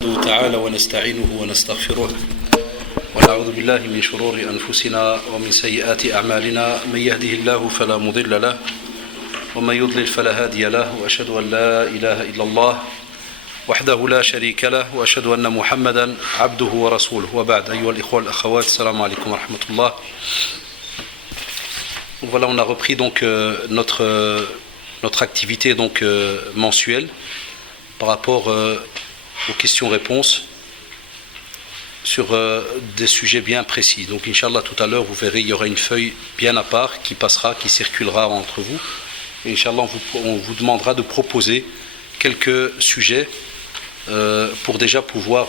تعالى ونستعينه ونستغفره ونعوذ بالله من شرور أنفسنا ومن سيئات أعمالنا من يهده الله فلا مضل له ومن يضلل فلا هادي له وأشهد أن لا إله إلا الله وحده لا شريك له وأشهد أن محمدا عبده ورسوله وبعد أيها الإخوة والأخوات السلام عليكم ورحمة الله. Voilà, on a repris donc notre activité donc mensuelle par rapport aux questions-réponses sur des sujets bien précis. Donc Inch'Allah, tout à l'heure, vous verrez, il y aura une feuille bien à part qui passera, qui circulera entre vous. Et Inch'Allah, on vous demandera de proposer quelques sujets pour déjà pouvoir,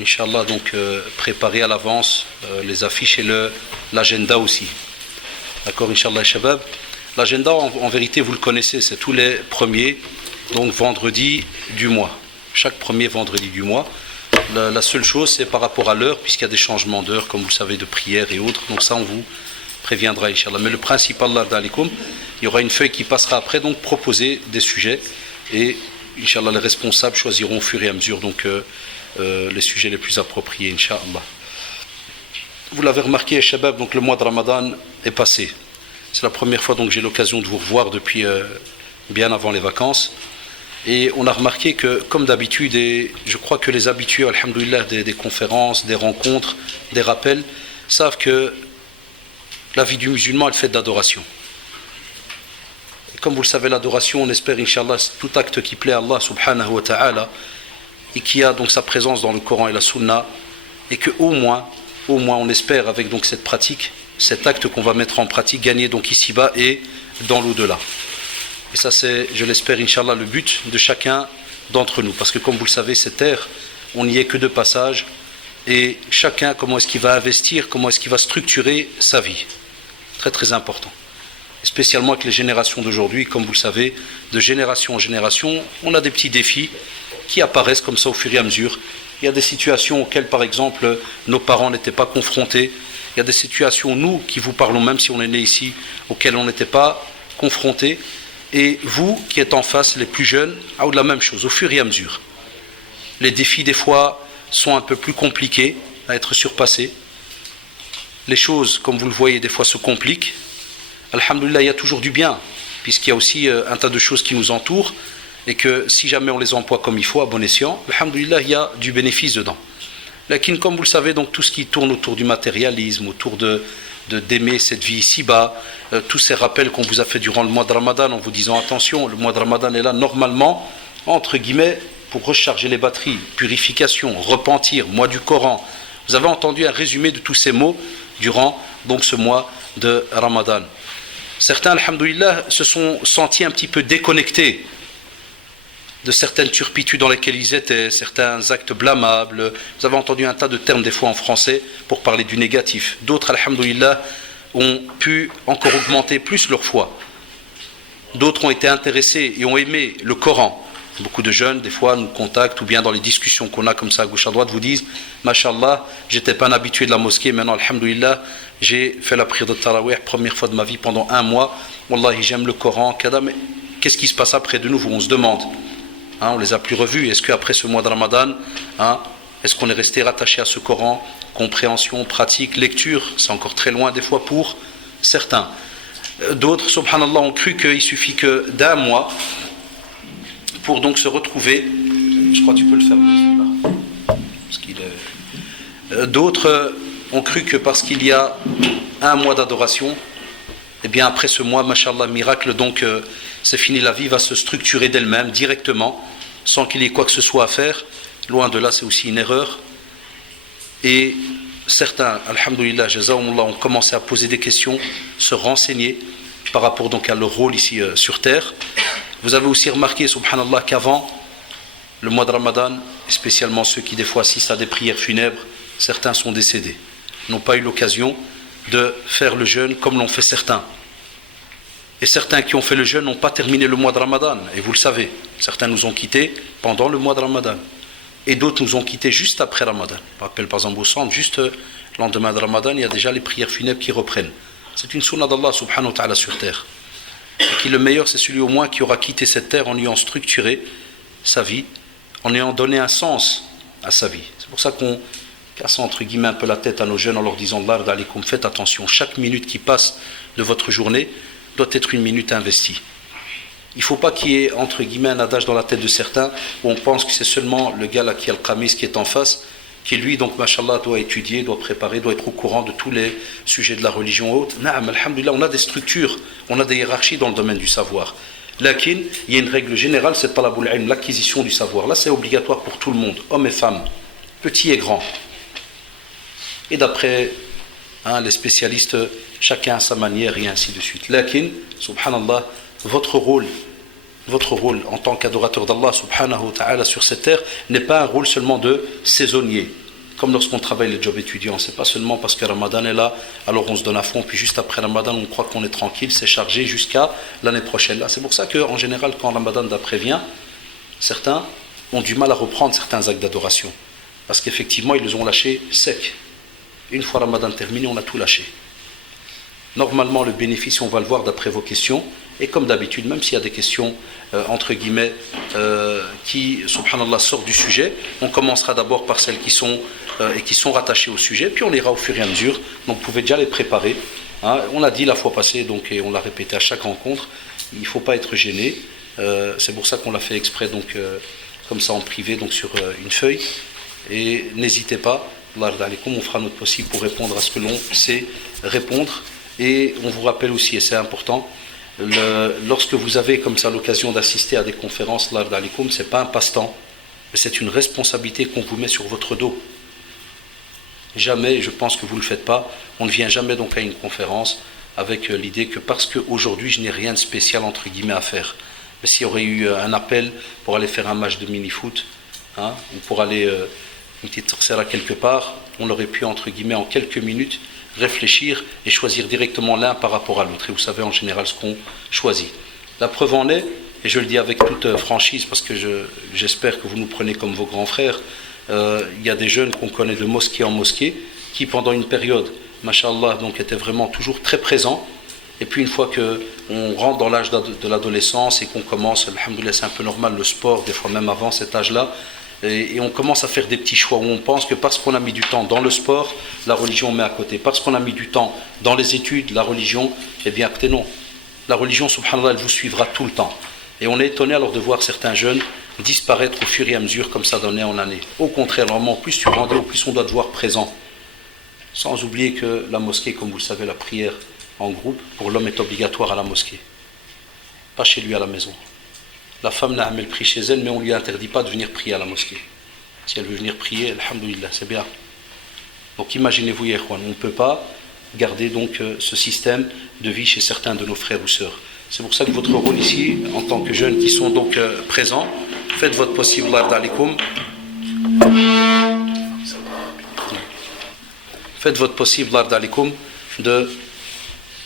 Inch'Allah, donc préparer à l'avance les affiches et l'agenda aussi. D'accord, Inch'Allah, Shabab. L'agenda, en vérité, vous le connaissez, c'est tous les premiers, donc vendredis du mois. Chaque premier vendredi du mois. La seule chose, c'est par rapport à l'heure, puisqu'il y a des changements d'heure, comme vous le savez, de prière et autres. Donc ça, on vous préviendra, Inch'Allah. Mais le principal, il y aura une feuille qui passera après, donc proposer des sujets. Et, Inch'Allah, les responsables choisiront au fur et à mesure donc, les sujets les plus appropriés, Inch'Allah. Vous l'avez remarqué, Shabab, donc le mois de Ramadan est passé. C'est la première fois donc j'ai l'occasion de vous revoir depuis bien avant les vacances. Et on a remarqué que, comme d'habitude, et je crois que les habitués, alhamdoulilah, des conférences, des rencontres, des rappels, savent que la vie du musulman est faite d'adoration. Et comme vous le savez, l'adoration, on espère, Inch'Allah, tout acte qui plaît à Allah, subhanahu wa ta'ala, et qui a donc sa présence dans le Coran et la Sunna, et que au moins, on espère, avec donc cette pratique, cet acte qu'on va mettre en pratique, gagner donc ici-bas et dans l'au-delà. Et ça, c'est, je l'espère, Inch'Allah, le but de chacun d'entre nous. Parce que, comme vous le savez, cette terre, on n'y est que de passage. Et chacun, comment est-ce qu'il va investir, comment est-ce qu'il va structurer sa vie. Très, très important. Et spécialement avec les générations d'aujourd'hui, comme vous le savez, de génération en génération, on a des petits défis qui apparaissent comme ça au fur et à mesure. Il y a des situations auxquelles, par exemple, nos parents n'étaient pas confrontés. Il y a des situations, nous, qui vous parlons, même si on est né ici, auxquelles on n'était pas confrontés. Et vous, qui êtes en face, les plus jeunes, de la même chose, au fur et à mesure. Les défis, des fois, sont un peu plus compliqués à être surpassés. Les choses, comme vous le voyez, des fois se compliquent. Alhamdulillah, il y a toujours du bien, puisqu'il y a aussi un tas de choses qui nous entourent, et que si jamais on les emploie comme il faut, à bon escient, alhamdulillah, il y a du bénéfice dedans. Lakin, comme vous le savez, donc tout ce qui tourne autour du matérialisme, autour d'aimer cette vie ici-bas, tous ces rappels qu'on vous a fait durant le mois de Ramadan en vous disant attention, le mois de Ramadan est là normalement, entre guillemets, pour recharger les batteries, purification, repentir, mois du Coran. Vous avez entendu un résumé de tous ces mots durant donc ce mois de Ramadan. Certains, alhamdoulilah, se sont sentis un petit peu déconnectés de certaines turpitudes dans lesquelles ils étaient, certains actes blâmables. Vous avez entendu un tas de termes des fois en français pour parler du négatif. D'autres, alhamdoulilah, ont pu encore augmenter plus leur foi. D'autres ont été intéressés et ont aimé le Coran. Beaucoup de jeunes, des fois, nous contactent ou bien dans les discussions qu'on a comme ça à gauche à droite, vous disent « Mashallah, j'étais pas un habitué de la mosquée, maintenant, alhamdoulilah, j'ai fait la prière de Tarawih, première fois de ma vie pendant 1 mois. Wallahi, j'aime le Coran, kada, mais qu'est-ce qui se passe après de nouveau ?» On se demande. On ne les a plus revus. Est-ce qu'après ce mois de Ramadan, est-ce qu'on est resté rattaché à ce Coran? Compréhension, pratique, lecture, c'est encore très loin des fois pour certains. D'autres, subhanallah, ont cru qu'il suffit que d'1 mois pour donc se retrouver. Je crois que tu peux le faire celui-là. Parce qu'il est... D'autres ont cru que parce qu'il y a 1 mois d'adoration, et bien après ce mois, mashallah, miracle, donc c'est fini, la vie va se structurer d'elle-même directement, sans qu'il y ait quoi que ce soit à faire. Loin de là, c'est aussi une erreur. Et certains, alhamdoulilah, jazaoumullah, ont commencé à poser des questions, se renseigner par rapport donc à leur rôle ici sur terre. Vous avez aussi remarqué, subhanallah, qu'avant le mois de Ramadan, et spécialement ceux qui des fois assistent à des prières funèbres, certains sont décédés, n'ont pas eu l'occasion de faire le jeûne comme l'ont fait certains. Et certains qui ont fait le jeûne n'ont pas terminé le mois de Ramadan. Et vous le savez, certains nous ont quittés pendant le mois de Ramadan. Et d'autres nous ont quittés juste après Ramadan. Je me rappelle par exemple au centre, juste le lendemain de Ramadan, il y a déjà les prières funèbres qui reprennent. C'est une sunna d'Allah subhanahu wa ta'ala sur terre. Et qui le meilleur, c'est celui au moins qui aura quitté cette terre en ayant structuré sa vie, en ayant donné un sens à sa vie. C'est pour ça qu'on casse entre guillemets un peu la tête à nos jeunes en leur disant Allah d'alikum, faites attention, chaque minute qui passe de votre journée doit être une minute investie. Il ne faut pas qu'il y ait entre guillemets un adage dans la tête de certains où on pense que c'est seulement le gars là qui a le qamis qui est en face, qui lui donc machallah doit étudier, doit préparer, doit être au courant de tous les sujets de la religion haute. Naam, alhamdulillah, on a des structures, on a des hiérarchies dans le domaine du savoir. Lakin, il y a une règle générale, c'est talabul ilm, l'acquisition du savoir. Là, c'est obligatoire pour tout le monde, hommes et femmes, petits et grands. Et d'après les spécialistes, chacun à sa manière et ainsi de suite. Lakin, subhanallah, votre rôle en tant qu'adorateur d'Allah subhanahu wa ta'ala sur cette terre n'est pas un rôle seulement de saisonnier. Comme lorsqu'on travaille le job étudiant, c'est pas seulement parce que Ramadan est là, alors on se donne à fond, puis juste après Ramadan, on croit qu'on est tranquille, c'est chargé jusqu'à l'année prochaine. Là, c'est pour ça qu'en général, quand Ramadan d'après vient, certains ont du mal à reprendre certains actes d'adoration. Parce qu'effectivement, ils les ont lâchés secs. Une fois Ramadan terminé, on a tout lâché. Normalement, le bénéfice, on va le voir d'après vos questions. Et comme d'habitude, même s'il y a des questions, entre guillemets, qui, subhanallah, sortent du sujet, on commencera d'abord par celles qui sont rattachées au sujet, puis on ira au fur et à mesure. Donc vous pouvez déjà les préparer. On l'a dit la fois passée, donc, et on l'a répété à chaque rencontre, il ne faut pas être gêné. C'est pour ça qu'on l'a fait exprès, donc, comme ça en privé, donc sur une feuille. Et n'hésitez pas, Allah alaikum, on fera notre possible pour répondre à ce que l'on sait répondre. Et on vous rappelle aussi, et c'est important, lorsque vous avez comme ça l'occasion d'assister à des conférences, ce n'est pas un passe-temps, mais c'est une responsabilité qu'on vous met sur votre dos. Jamais, je pense que vous ne le faites pas, on ne vient jamais donc à une conférence avec l'idée que parce qu'aujourd'hui je n'ai rien de spécial entre guillemets à faire. Mais s'il y aurait eu un appel pour aller faire un match de mini-foot, ou pour aller une petite torsera quelque part, on aurait pu entre guillemets en quelques minutes réfléchir et choisir directement l'un par rapport à l'autre. Et vous savez en général ce qu'on choisit. La preuve en est, et je le dis avec toute franchise parce que j'espère que vous nous prenez comme vos grands frères, il y a des jeunes qu'on connaît de mosquée en mosquée qui pendant une période, masha'Allah, donc étaient vraiment toujours très présents. Et puis une fois qu'on rentre dans l'âge de l'adolescence et qu'on commence, alhamdoulilah, c'est un peu normal, le sport, des fois même avant cet âge-là, et on commence à faire des petits choix où on pense que parce qu'on a mis du temps dans le sport, la religion on met à côté. Parce qu'on a mis du temps dans les études, la religion, eh bien écoutez non. La religion, subhanallah, elle vous suivra tout le temps. Et on est étonné alors de voir certains jeunes disparaître au fur et à mesure comme ça d'année en année. Au contraire, normalement, plus tu grandis, au plus on doit te voir présent. Sans oublier que la mosquée, comme vous le savez, la prière en groupe, pour l'homme est obligatoire à la mosquée. Pas chez lui à la maison. La femme n'a jamais le prie chez elle, mais on ne lui interdit pas de venir prier à la mosquée. Si elle veut venir prier, alhamdoulilah, c'est bien. Donc imaginez-vous, ya ikhwan, on ne peut pas garder donc ce système de vie chez certains de nos frères ou sœurs. C'est pour ça que votre rôle ici, en tant que jeunes qui sont donc présents, faites votre possible, Allah alaikum. Faites votre possible, Allah alaikum, de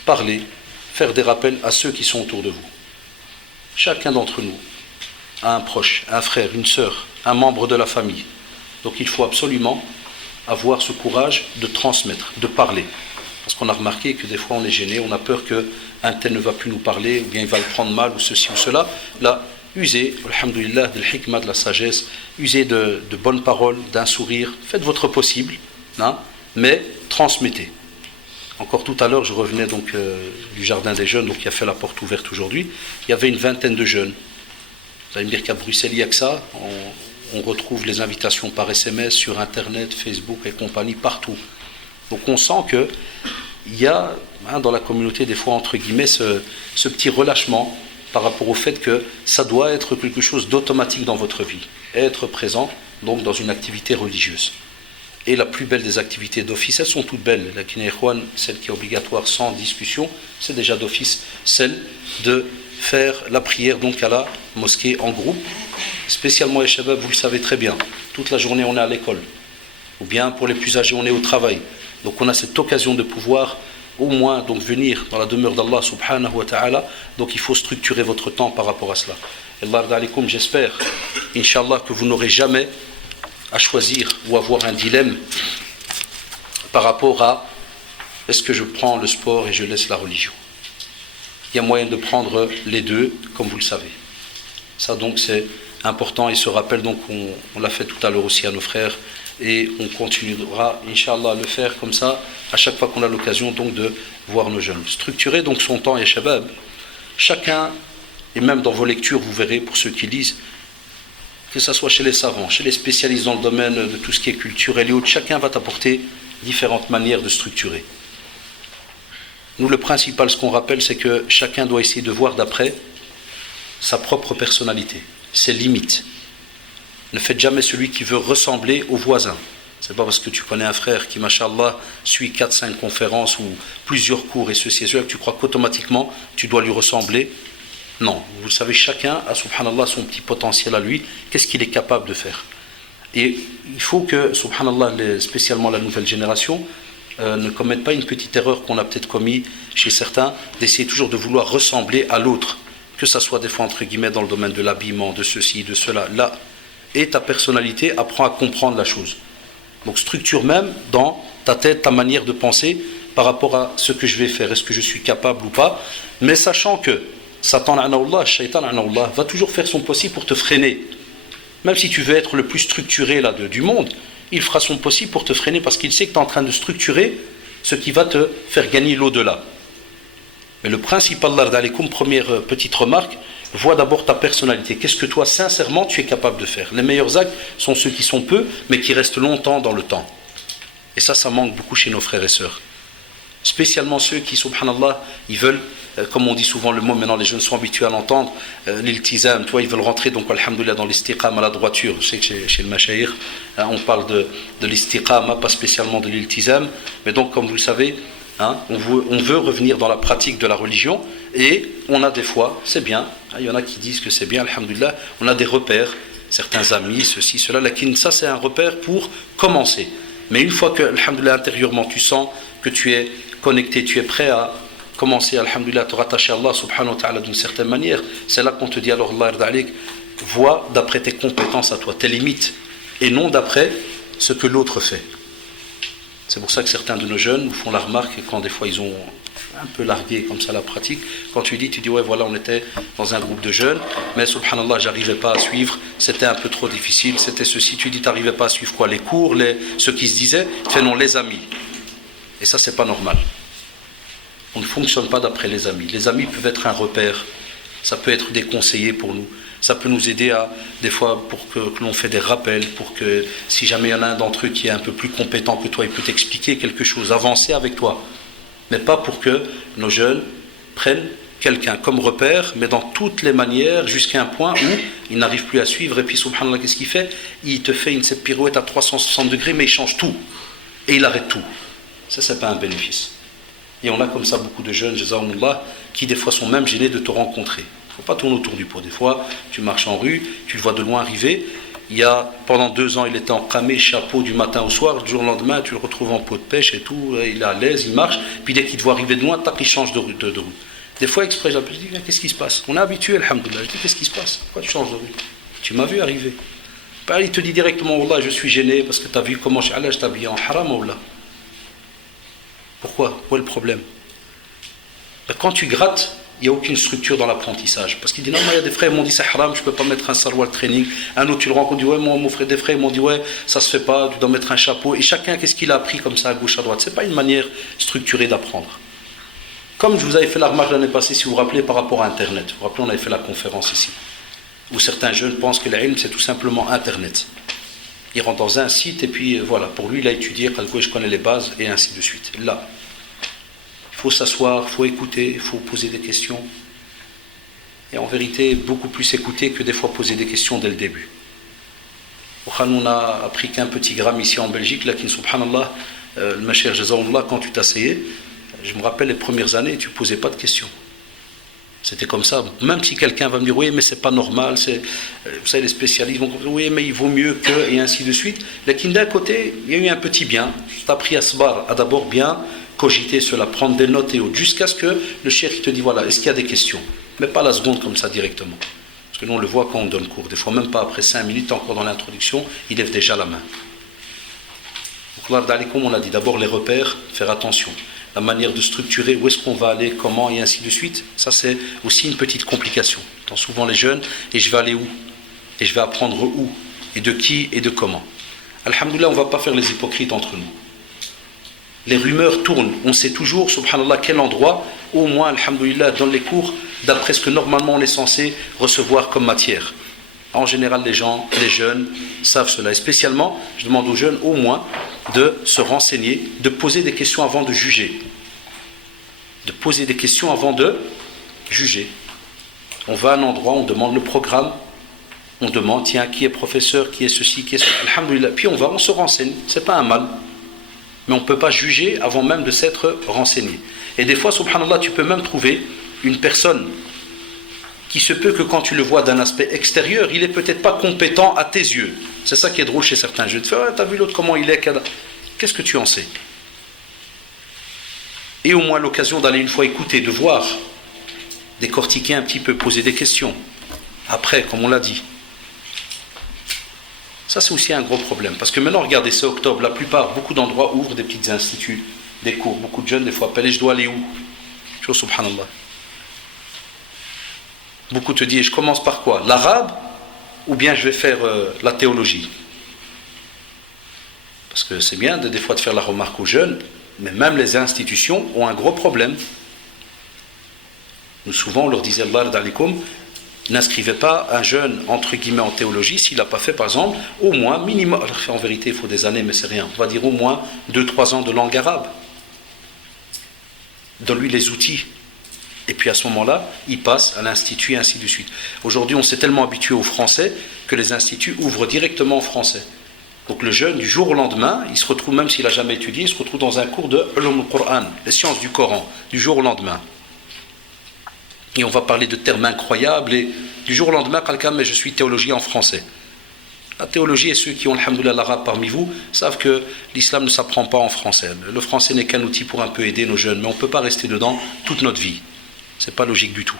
parler, faire des rappels à ceux qui sont autour de vous. Chacun d'entre nous a un proche, un frère, une sœur, un membre de la famille. Donc il faut absolument avoir ce courage de transmettre, de parler. Parce qu'on a remarqué que des fois on est gêné, on a peur qu'un tel ne va plus nous parler, ou bien il va le prendre mal, ou ceci ou cela. Là, usez, alhamdoulilah, de l'hikmah, de la sagesse, usez de bonnes paroles, d'un sourire, faites votre possible, mais transmettez. Encore tout à l'heure, je revenais donc du jardin des jeunes, donc qui a fait la porte ouverte aujourd'hui. Il y avait une vingtaine de jeunes. Vous allez me dire qu'à Bruxelles, il n'y a que ça. On retrouve les invitations par SMS, sur Internet, Facebook et compagnie, partout. Donc on sent qu'il y a dans la communauté, des fois, entre guillemets, ce petit relâchement par rapport au fait que ça doit être quelque chose d'automatique dans votre vie. Être présent, donc, dans une activité religieuse. Et la plus belle des activités d'office, elles sont toutes belles. La Kinékhouane, celle qui est obligatoire sans discussion, c'est déjà d'office celle de faire la prière donc à la mosquée en groupe. Spécialement les shabab, vous le savez très bien. Toute la journée on est à l'école. Ou bien pour les plus âgés on est au travail. Donc on a cette occasion de pouvoir au moins donc venir dans la demeure d'Allah subhanahu wa ta'ala. Donc il faut structurer votre temps par rapport à cela. Et Allah alaikum, j'espère, Inch'Allah, que vous n'aurez jamais à choisir ou avoir un dilemme par rapport à est-ce que je prends le sport et je laisse la religion. Il y a moyen de prendre les deux, comme vous le savez. Ça donc c'est important et ce rappel, donc on l'a fait tout à l'heure aussi à nos frères et on continuera, Inch'Allah, à le faire comme ça à chaque fois qu'on a l'occasion donc de voir nos jeunes. Structurer donc son temps et shabab, chacun, et même dans vos lectures, vous verrez pour ceux qui lisent, que ce soit chez les savants, chez les spécialistes dans le domaine de tout ce qui est culturel et autres, chacun va t'apporter différentes manières de structurer. Nous, le principal, ce qu'on rappelle, c'est que chacun doit essayer de voir d'après sa propre personnalité, ses limites. Ne faites jamais celui qui veut ressembler au voisin. C'est pas parce que tu connais un frère qui, machallah, suit 4-5 conférences ou plusieurs cours et ceci et cela, que tu crois qu'automatiquement tu dois lui ressembler. Non, vous le savez, chacun a, subhanallah, son petit potentiel à lui, qu'est-ce qu'il est capable de faire. Et il faut que, subhanallah, spécialement la nouvelle génération, ne commettent pas une petite erreur qu'on a peut-être commis chez certains, d'essayer toujours de vouloir ressembler à l'autre, que ça soit des fois entre guillemets dans le domaine de l'habillement, de ceci, de cela. Là, et ta personnalité apprend à comprendre la chose. Donc structure même dans ta tête, ta manière de penser par rapport à ce que je vais faire, est-ce que je suis capable ou pas, mais sachant que Satan, Shaitan va toujours faire son possible pour te freiner. Même si tu veux être le plus structuré là, du monde, il fera son possible pour te freiner parce qu'il sait que tu es en train de structurer ce qui va te faire gagner l'au-delà. Mais le principal, première petite remarque, vois d'abord ta personnalité. Qu'est-ce que toi, sincèrement, tu es capable de faire? Les meilleurs actes sont ceux qui sont peu, mais qui restent longtemps dans le temps. Et ça manque beaucoup chez nos frères et sœurs. Spécialement ceux qui, subhanallah, ils veulent, comme on dit souvent le mot, maintenant les jeunes sont habitués à l'entendre, l'iltizam, ils veulent rentrer, donc alhamdoulilah, dans l'istiqama, la droiture. Je sais que chez le mashayikh, on parle de l'istiqama, pas spécialement de l'iltizam, mais donc comme vous le savez, on veut revenir dans la pratique de la religion, et on a des fois, c'est bien, il y en a qui disent que c'est bien, alhamdoulilah, on a des repères, certains amis, ceci, cela, ça c'est un repère pour commencer. Mais une fois que, alhamdoulilah, intérieurement tu sens que tu es connecté, tu es prêt à commencer, alhamdoulilah, à te rattacher à Allah subhanahu wa ta'ala d'une certaine manière, c'est là qu'on te dit, alors Allah yarda alik, vois d'après tes compétences à toi, tes limites, et non d'après ce que l'autre fait. C'est pour ça que certains de nos jeunes nous font la remarque, quand des fois ils ont un peu largué comme ça la pratique, quand tu dis ouais voilà, on était dans un groupe de jeunes, mais subhanallah, j'arrivais pas à suivre, c'était un peu trop difficile, c'était ceci, tu dis t'arrivais pas à suivre quoi, les cours, ce qui se disait, tu fais non, les amis. Et ça c'est pas normal. On ne fonctionne pas d'après les amis. Les amis peuvent être un repère, ça peut être des conseillers pour nous, ça peut nous aider à, des fois, pour que l'on fait des rappels, pour que si jamais il y en a un d'entre eux qui est un peu plus compétent que toi, il peut t'expliquer quelque chose, avancer avec toi. Mais pas pour que nos jeunes prennent quelqu'un comme repère, mais dans toutes les manières, jusqu'à un point où ils n'arrivent plus à suivre, et puis subhanallah, qu'est-ce qu'il fait? Il te fait cette pirouette à 360 degrés, mais il change tout, et il arrête tout. Ça, c'est pas un bénéfice. Et on a comme ça beaucoup de jeunes, jazakumullah, qui des fois sont même gênés de te rencontrer. Il ne faut pas tourner autour du pot. Des fois, tu marches en rue, tu le vois de loin arriver. Pendant 2 ans, il était en camé, chapeau du matin au soir. Le jour au lendemain, tu le retrouves en pot de pêche et tout. Il est à l'aise, il marche. Puis dès qu'il te voit arriver de loin, tac, il change de route. Des fois, exprès, je dis, qu'est-ce qui se passe? On est habitué, alhamdoulilah. Je dis, qu'est-ce qui se passe? Pourquoi tu changes de route? Tu m'as vu arriver. Il te dit directement, Wallah, je suis gêné parce que tu as vu comment je t'habille en haram, Wallah. Pourquoi? Où est le problème? Quand tu grattes, il n'y a aucune structure dans l'apprentissage. Parce qu'il dit non, il y a des frères qui m'ont dit c'est haram, je ne peux pas mettre un sarwal training. Un autre, tu le rencontres, dit ouais, mon frère, des frères m'ont dit ouais, ça se fait pas, tu dois mettre un chapeau. Et chacun, qu'est-ce qu'il a appris comme ça à gauche, à droite? Ce n'est pas une manière structurée d'apprendre. Comme je vous avais fait la remarque l'année passée, si vous vous rappelez, par rapport à Internet. Vous vous rappelez, on avait fait la conférence ici. Où certains jeunes pensent que l'ilm, c'est tout simplement Internet. Il rentre dans un site et puis voilà, pour lui, il a étudié, je connais les bases et ainsi de suite. Là. Il faut s'asseoir, il faut écouter, il faut poser des questions. Et en vérité, beaucoup plus écouter que des fois poser des questions dès le début. On a appris qu'un petit gramme ici en Belgique, là, qui subhanallah, le mashayikh jazakumullah, quand tu t'asseyais, je me rappelle les premières années, tu ne posais pas de questions. C'était comme ça. Même si quelqu'un va me dire, oui, mais c'est pas normal, vous savez, les spécialistes vont dire, oui, mais il vaut mieux que, et ainsi de suite. Là, d'un côté, il y a eu un petit bien. Tu as appris à d'abord bien cogiter cela, prendre des notes et autres, jusqu'à ce que le cheikh te dit, voilà, est-ce qu'il y a des questions? Mais pas la seconde comme ça directement. Parce que nous, on le voit quand on donne cours. Des fois, même pas après 5 minutes, encore dans l'introduction, il lève déjà la main. Donc, comme on a dit, d'abord les repères, faire attention. La manière de structurer, où est-ce qu'on va aller, comment, et ainsi de suite. Ça, c'est aussi une petite complication. Tant souvent les jeunes, et je vais aller où? et je vais apprendre où, et de qui, et de comment. Alhamdoulilah, on ne va pas faire les hypocrites entre nous. Les rumeurs tournent, on sait toujours, subhanallah, quel endroit, au moins, alhamdoulilah, dans les cours, d'après ce que normalement on est censé recevoir comme matière. En général, les gens, les jeunes, savent cela. Et spécialement, je demande aux jeunes, au moins, de se renseigner, de poser des questions avant de juger. De poser des questions avant de juger. On va à un endroit, on demande le programme, on demande, tiens, qui est professeur, qui est ceci, qui est cela. Alhamdoulilah. Puis on va, on se renseigne, c'est pas un mal. Mais on ne peut pas juger avant même de s'être renseigné. Et des fois, subhanallah, tu peux même trouver une personne qui se peut que quand tu le vois d'un aspect extérieur, il n'est peut-être pas compétent à tes yeux. C'est ça qui est drôle chez certains jeunes. Tu fais, t'as vu l'autre comment il est? Qu'est-ce que tu en sais? Et au moins l'occasion d'aller une fois écouter, de voir, décortiquer un petit peu, poser des questions. Après, comme on l'a dit. Ça, c'est aussi un gros problème. Parce que maintenant, regardez, c'est octobre, la plupart, beaucoup d'endroits ouvrent des petits instituts, des cours. Beaucoup de jeunes, des fois, appellent, je dois aller où? Chose, subhanallah. Beaucoup te disent, je commence par quoi? L'arabe, ou bien je vais faire la théologie? Parce que c'est bien des fois de faire la remarque aux jeunes, mais même les institutions ont un gros problème. Nous, souvent, on leur disait, Allah d'alikum, n'inscrivez pas un jeune, entre guillemets, en théologie, s'il n'a pas fait, par exemple, au moins, minimum, alors en vérité, il faut des années, mais c'est rien, on va dire au moins 2-3 ans de langue arabe. Donne-lui les outils. Et puis à ce moment-là, il passe à l'institut et ainsi de suite. Aujourd'hui, on s'est tellement habitué au français que les instituts ouvrent directement en français. Donc le jeune, du jour au lendemain, il se retrouve, même s'il n'a jamais étudié, il se retrouve dans un cours de Ulum al-Qur'an, les sciences du Coran, du jour au lendemain. Et on va parler de termes incroyables, et du jour au lendemain, quelqu'un, mais je suis théologie en français. La théologie, et ceux qui ont, alhamdoulilah, l'arabe parmi vous, savent que l'islam ne s'apprend pas en français. Le français n'est qu'un outil pour un peu aider nos jeunes, mais on ne peut pas rester dedans toute notre vie. C'est pas logique du tout.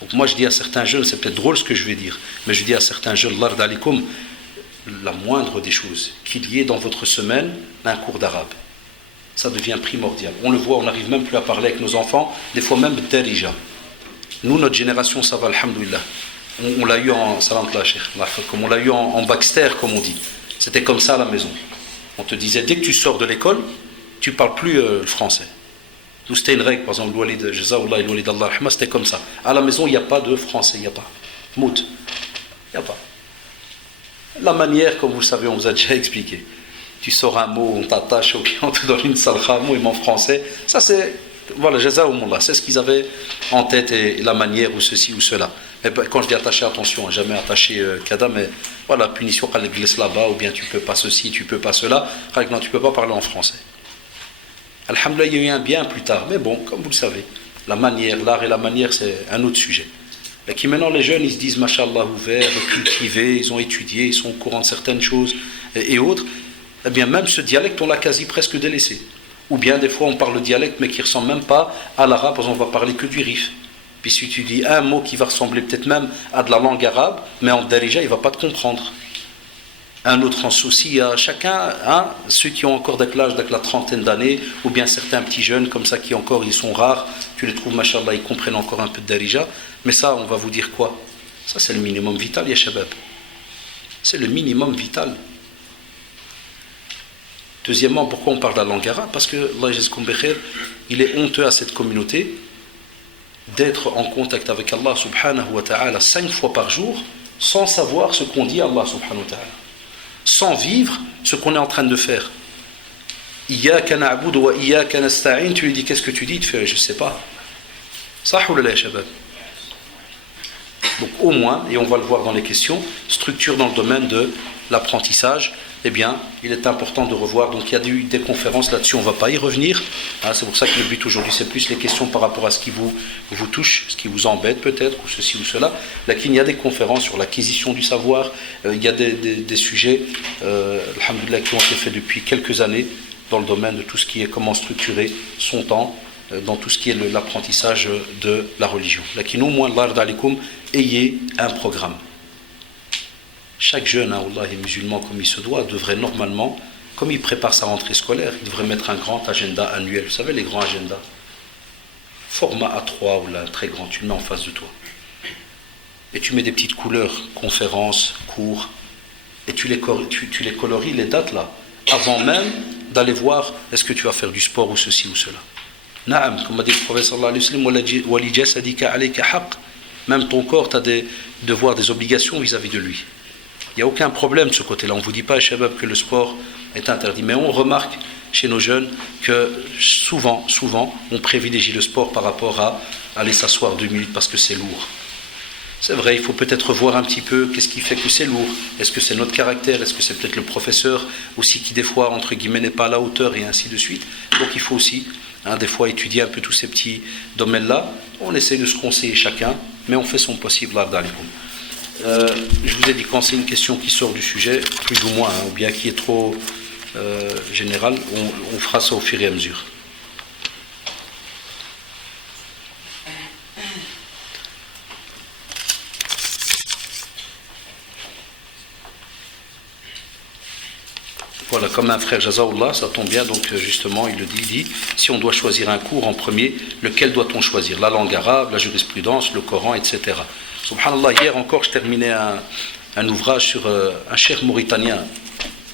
Donc moi je dis à certains jeunes, c'est peut-être drôle ce que je vais dire, mais je dis à certains jeunes, l'ard alikum, la moindre des choses, qu'il y ait dans votre semaine un cours d'arabe. Ça devient primordial. On le voit, on n'arrive même plus à parler avec nos enfants, des fois même darija. Nous, notre génération, ça va, alhamdoulilah. On l'a eu en salam comme on l'a eu en Baxter, comme on dit. C'était comme ça à la maison. On te disait, dès que tu sors de l'école, tu ne parles plus le français. Nous, c'était une règle, par exemple, l'oualid, jazaoullah, l'oualid Allah, c'était comme ça. À la maison, il n'y a pas de français, il n'y a pas. Mout, il n'y a pas. La manière, comme vous le savez, on vous a déjà expliqué. Tu sors un mot, on t'attache, ou bien on te donne une salcha, un mot, et en français. Ça, c'est, voilà, jazaoullah, c'est ce qu'ils avaient en tête, et la manière, ou ceci, ou cela. Mais quand je dis attacher, attention, jamais attaché kada, mais voilà, punition, qu'elle glisse là-bas, ou bien tu peux pas ceci, tu peux pas cela. Non, tu peux pas parler en français. Alhamdoulilah, il y a eu un bien plus tard, mais bon, comme vous le savez, la manière, l'art et la manière, c'est un autre sujet. Et qui maintenant, les jeunes, ils se disent, mashallah, ouverts, cultivés, ils ont étudié, ils sont au courant de certaines choses et autres. Eh bien, même ce dialecte, on l'a quasi presque délaissé. Ou bien, des fois, on parle le dialecte, mais qui ne ressemble même pas à l'arabe, parce qu'on va parler que du rif. Puis si tu dis un mot qui va ressembler peut-être même à de la langue arabe, mais en darija, il ne va pas te comprendre. Un autre en souci, chacun, hein, ceux qui ont encore l'âge de la trentaine d'années, ou bien certains petits jeunes comme ça qui encore, ils sont rares, tu les trouves, mashallah, ils comprennent encore un peu de darija, mais ça, on va vous dire quoi? Ça, c'est le minimum vital, ya shabab. C'est le minimum vital. Deuxièmement, pourquoi on parle de la langue arabe? Parce que, Allah yazkoum bikhair, il est honteux à cette communauté d'être en contact avec Allah subhanahu wa ta'ala 5 fois par jour, sans savoir ce qu'on dit à Allah subhanahu wa ta'ala. Sans vivre ce qu'on est en train de faire. Iyyaka na'budu wa iyyaka nasta'in, tu lui dis qu'est-ce que tu dis, il te fait je sais pas. Sah ou la shabab. Donc au moins, et on va le voir dans les questions, structure dans le domaine de l'apprentissage, eh bien, il est important de revoir. Donc il y a eu des conférences là-dessus, on ne va pas y revenir. Hein, c'est pour ça que le but aujourd'hui, c'est plus les questions par rapport à ce qui vous touche, ce qui vous embête peut-être, ou ceci ou cela. Là, il y a des conférences sur l'acquisition du savoir, il y a des sujets, alhamdoulilah, qui ont été faits depuis quelques années dans le domaine de tout ce qui est comment structurer son temps, dans tout ce qui est l'apprentissage de la religion. Là, au moins, l'ard alikum, ayez un programme. Chaque jeune, Allah est musulman comme il se doit, devrait normalement, comme il prépare sa rentrée scolaire, il devrait mettre un grand agenda annuel. Vous savez, les grands agendas. Format A3 ou là, très grand, tu le mets en face de toi. et tu mets des petites couleurs, conférences, cours, et tu les coloris, les dates là, avant même d'aller voir est-ce que tu vas faire du sport ou ceci ou cela. Naam, comme a dit le prophète sallallahu alayhi wa sallam, même ton corps, tu as des devoirs, des obligations vis-à-vis de lui. Il n'y a aucun problème de ce côté-là. On ne vous dit pas, Shabab, que le sport est interdit. Mais on remarque chez nos jeunes que souvent, on privilégie le sport par rapport à aller s'asseoir 2 minutes parce que c'est lourd. C'est vrai, il faut peut-être voir un petit peu qu'est-ce qui fait que c'est lourd. Est-ce que c'est notre caractère? Est-ce que c'est peut-être le professeur aussi qui, des fois, entre guillemets, n'est pas à la hauteur et ainsi de suite. Donc il faut aussi, des fois, étudier un peu tous ces petits domaines-là. On essaie de se conseiller chacun, mais on fait son possible. Je vous ai dit, quand c'est une question qui sort du sujet, plus ou moins, ou bien qui est trop générale, on fera ça au fur et à mesure. Voilà, comme un frère Jazaoullah, ça tombe bien, donc justement, il dit, si on doit choisir un cours en premier, lequel doit-on choisir? La langue arabe, la jurisprudence, le Coran, etc. Subhanallah, hier encore, je terminais un ouvrage sur un cheikh mauritanien,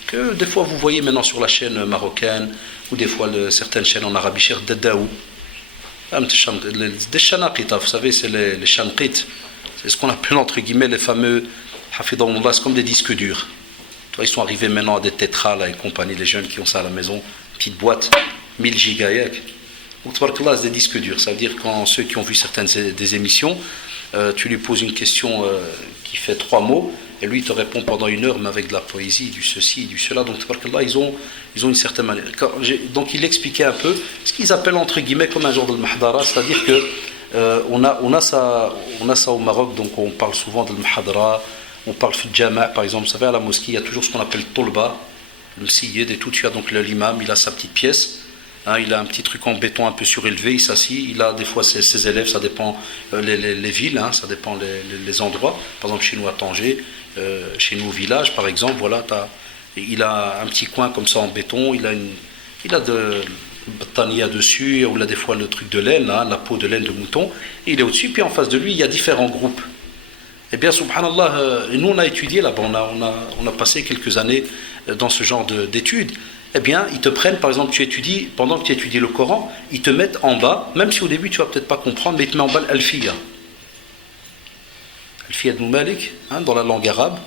que des fois vous voyez maintenant sur la chaîne marocaine, ou des fois certaines chaînes en Arabie, cheikh Daddaou. Des chanaqita, vous savez, c'est les shanqit, c'est ce qu'on appelle entre guillemets les fameux hafidahumullah, c'est comme des disques durs. Ils sont arrivés maintenant à des tétras là, et compagnie, les jeunes qui ont ça à la maison, petite boîte, 1000 gigaoctets. Donc, c'est des disques durs. Ça veut dire quand ceux qui ont vu certaines des émissions, tu lui poses une question qui fait 3 mots, et lui il te répond pendant 1 heure, mais avec de la poésie, du ceci, du cela. Donc, ils ont une certaine manière. Donc, il expliquait un peu ce qu'ils appellent entre guillemets comme un genre de mahdara, c'est-à-dire que on a ça au Maroc, donc on parle souvent de mahadra. On parle de Jama', par exemple, vous savez, à la mosquée, il y a toujours ce qu'on appelle Tolba, le Msiyed et tout. Tu as donc l'imam, il a sa petite pièce, il a un petit truc en béton un peu surélevé, il s'assit, il a des fois ses élèves, ça dépend les villes, ça dépend les endroits. Par exemple, chez nous à Tanger, chez nous au village, par exemple, voilà, il a un petit coin comme ça en béton, il a de battania dessus, ou là des fois le truc de laine, la peau de laine de mouton, et il est au-dessus, puis en face de lui, il y a différents groupes. Eh bien, subhanallah, nous on a étudié là-bas, on a passé quelques années dans ce genre d'études. Eh bien, ils te prennent, par exemple, pendant que tu étudies le Coran, ils te mettent en bas, même si au début tu vas peut-être pas comprendre, mais ils te mettent en bas l'Alfiya. Alfiya de Malik, dans la langue arabe.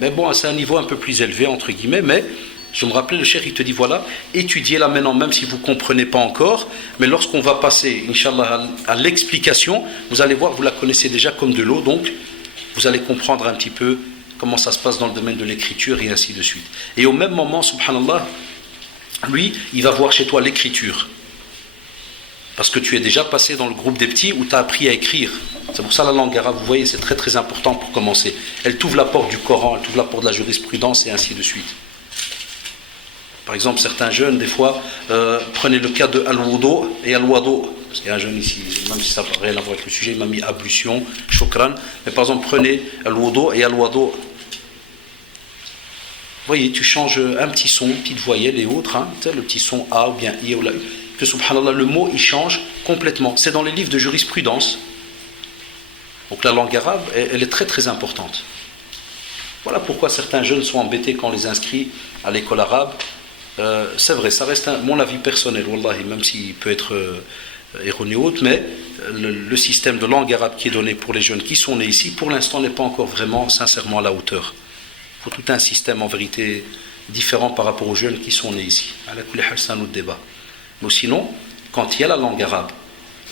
Mais bon, c'est un niveau un peu plus élevé, entre guillemets, mais je me rappelais, le cheikh, il te dit, voilà, étudiez-la maintenant, même si vous ne comprenez pas encore, mais lorsqu'on va passer, Inch'Allah, à l'explication, vous allez voir, vous la connaissez déjà comme de l'eau, donc vous allez comprendre un petit peu comment ça se passe dans le domaine de l'écriture et ainsi de suite. Et au même moment, subhanallah, lui, il va voir chez toi l'écriture. Parce que tu es déjà passé dans le groupe des petits où tu as appris à écrire. C'est pour ça la langue arabe, vous voyez, c'est très très important pour commencer. Elle t'ouvre la porte du Coran, elle t'ouvre la porte de la jurisprudence et ainsi de suite. Par exemple, certains jeunes, des fois, prenez le cas de Al-Wudu et Al-Wadu. Parce qu'il y a un jeune ici, même si ça n'a rien à voir avec le sujet, il m'a mis ablution, shukran. Mais par exemple, prenez Al-Wudu et Al-Wadu. Vous voyez, tu changes un petit son, une petite voyelle et autres, le petit son A ou bien I ou la U, que subhanallah, le mot, il change complètement. C'est dans les livres de jurisprudence. Donc la langue arabe, elle est très très importante. Voilà pourquoi certains jeunes sont embêtés quand on les inscrit à l'école arabe. C'est vrai, ça reste mon avis personnel, wallahi, même s'il peut être erroné ou autre, mais le système de langue arabe qui est donné pour les jeunes qui sont nés ici, pour l'instant, n'est pas encore vraiment, sincèrement, à la hauteur. Il faut tout un système, en vérité, différent par rapport aux jeunes qui sont nés ici. C'est un autre débat. Mais sinon, quand il y a la langue arabe,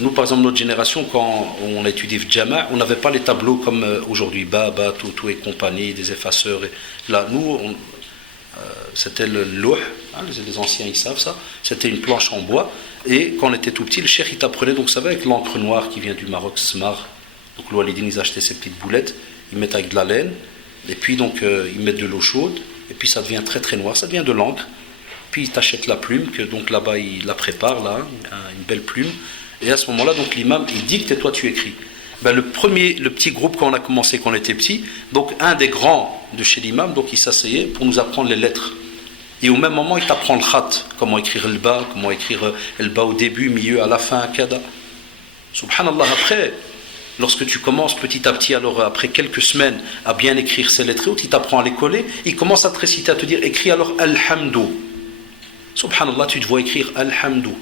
nous, par exemple, notre génération, quand on a étudié Jama', on n'avait pas les tableaux comme aujourd'hui, Baba, tout et compagnie, des effaceurs. Là, nous, c'était le louh, les anciens ils savent ça, c'était une planche en bois, et quand on était tout petit, le cheikh il t'apprenait, donc ça va avec l'encre noire qui vient du Maroc, Smar, donc l'Oualidine ils achetaient ces petites boulettes, ils mettent avec de la laine, et puis donc ils mettent de l'eau chaude, et puis ça devient très très noir, ça devient de l'encre, puis ils t'achètent la plume, que donc là-bas ils la préparent, là, une belle plume, et à ce moment-là, donc l'imam il dicte et toi tu écris. Le petit groupe quand on a commencé, quand on était petit, donc un des grands de chez l'imam, donc il s'asseyait pour nous apprendre les lettres. Et au même moment, il t'apprend le khat, comment écrire le ba, comment écrire le ba au début, milieu, à la fin, kada. Subhanallah, après, lorsque tu commences petit à petit, alors après quelques semaines, à bien écrire ces lettres hautes, il t'apprend à les coller, il commence à te réciter, à te dire, écris alors Alhamdou. Subhanallah, tu te vois écrire Alhamdou.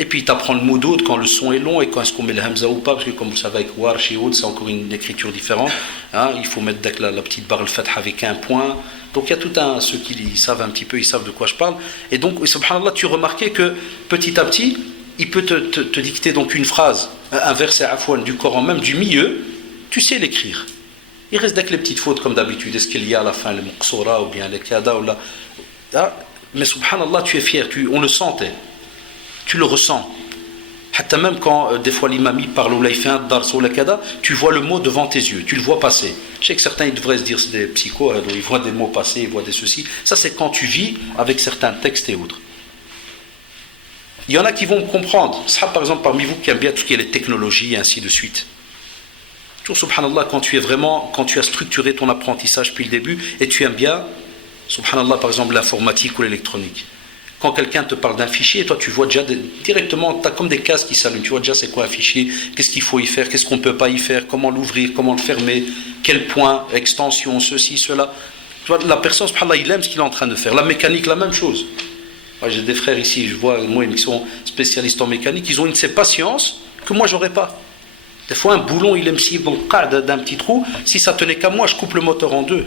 Et puis il t'apprend le mot d'autre quand le son est long et quand est-ce qu'on met le hamza ou pas, parce que comme vous savez avec Warsh et autres, c'est encore une écriture différente. Hein, il faut mettre la petite barre al-fatha avec un point. Donc il y a tout un, ceux qui savent un petit peu, ils savent de quoi je parle. Et donc, subhanallah, tu remarquais que petit à petit, il peut te dicter donc une phrase, un verset afouane du Coran, même du milieu, tu sais l'écrire. Il reste avec les petites fautes comme d'habitude. Est-ce qu'il y a à la fin le muqsura ou bien le kada ou la... Ah, mais subhanallah, tu es fier, on le sentait. Tu le ressens. Même quand des fois l'imam parle ou là il fait un dars ou la kada, tu vois le mot devant tes yeux, tu le vois passer. Je sais que certains ils devraient se dire c'est des psychos, ils voient des mots passer, ils voient des ceci. Ça c'est quand tu vis avec certains textes et autres. Il y en a qui vont me comprendre. Ça par exemple parmi vous qui aiment bien tout ce qui est les technologies et ainsi de suite. Toujours subhanallah quand tu as structuré ton apprentissage depuis le début et tu aimes bien, subhanallah par exemple l'informatique ou l'électronique. Quand quelqu'un te parle d'un fichier, toi tu vois déjà directement, tu as comme des cases qui s'allument, tu vois déjà c'est quoi un fichier, qu'est-ce qu'il faut y faire, qu'est-ce qu'on ne peut pas y faire, comment l'ouvrir, comment le fermer, quel point, extension, ceci, cela. Tu vois, la personne, subhanallah, il aime ce qu'il est en train de faire. La mécanique, la même chose. Moi, j'ai des frères ici, je vois, moi, ils sont spécialistes en mécanique, ils ont une ces patience que moi j'aurais pas. Des fois un boulon, il aime si bon, d'un petit trou, si ça tenait qu'à moi, je coupe le moteur en deux.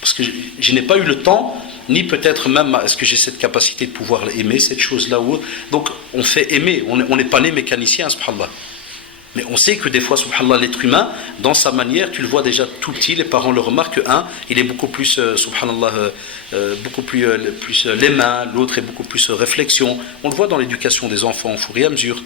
Parce que je n'ai pas eu le temps, ni peut-être même est-ce que j'ai cette capacité de pouvoir aimer cette chose-là ou autre. Donc on fait aimer, on n'est pas né mécanicien, subhanallah. Mais on sait que des fois, subhanallah, l'être humain, dans sa manière, tu le vois déjà tout petit, les parents le remarquent, il est beaucoup plus, subhanallah, beaucoup plus les mains, l'autre est beaucoup plus réflexion. On le voit dans l'éducation des enfants au fur et à mesure.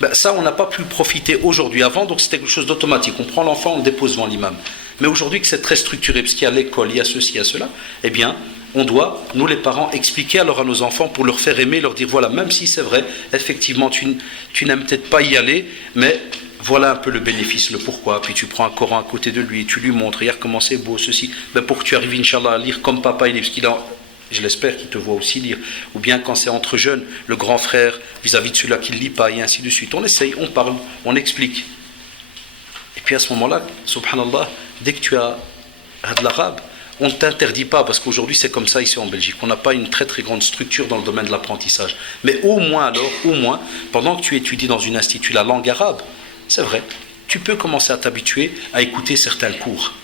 Ben, ça, on n'a pas pu profiter aujourd'hui. Avant, donc c'était quelque chose d'automatique. On prend l'enfant, on le dépose devant l'imam. Mais aujourd'hui, que c'est très structuré, parce qu'il y a l'école, il y a ceci, il y a cela, eh bien, on doit, nous les parents, expliquer alors à nos enfants pour leur faire aimer, leur dire, voilà, même si c'est vrai, effectivement, tu n'aimes peut-être pas y aller, mais voilà un peu le bénéfice, le pourquoi. Puis tu prends un Coran à côté de lui, tu lui montres, regarde comment c'est beau, ceci, ben, pour que tu arrives, Inch'Allah, à lire comme papa, il est, parce qu'il a... Je l'espère qu'il te voit aussi lire. Ou bien quand c'est entre jeunes, le grand frère vis-à-vis de celui-là qui ne lit pas, et ainsi de suite. On essaye, on parle, on explique. Et puis à ce moment-là, subhanallah, dès que tu as de l'arabe, on ne t'interdit pas, parce qu'aujourd'hui c'est comme ça ici en Belgique. On n'a pas une très très grande structure dans le domaine de l'apprentissage. Mais au moins, pendant que tu étudies dans une institut la langue arabe, c'est vrai, tu peux commencer à t'habituer à écouter certains cours.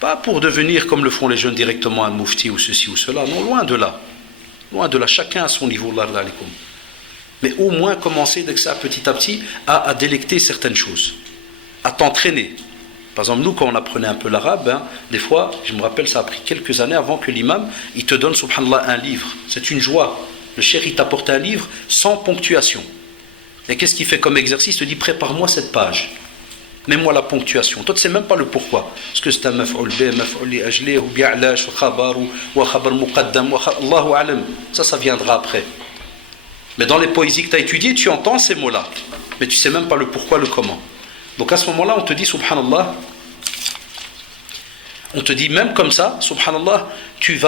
Pas pour devenir, comme le font les jeunes, directement un moufti ou ceci ou cela. Non, loin de là. Loin de là. Chacun à son niveau. Mais au moins commencer, dès que ça, petit à petit, à délecter certaines choses. À t'entraîner. Par exemple, nous, quand on apprenait un peu l'arabe, des fois, je me rappelle, ça a pris quelques années avant que l'imam, il te donne, subhanallah, un livre. C'est une joie. Le cheikh, il t'apporte un livre sans ponctuation. Et qu'est-ce qu'il fait comme exercice? Il te dit, prépare-moi cette page. Mets-moi la ponctuation. Toi, tu ne sais même pas le pourquoi. Est-ce que c'est un maf'ul bi, maf'ul li ajli, ou bien alash, ou khabar, ou khabar muqaddam, Allahu alam. Ça viendra après. Mais dans les poésies que tu as étudiées, tu entends ces mots-là. Mais tu ne sais même pas le pourquoi, le comment. Donc à ce moment-là, on te dit, subhanallah, on te dit même comme ça, subhanallah, tu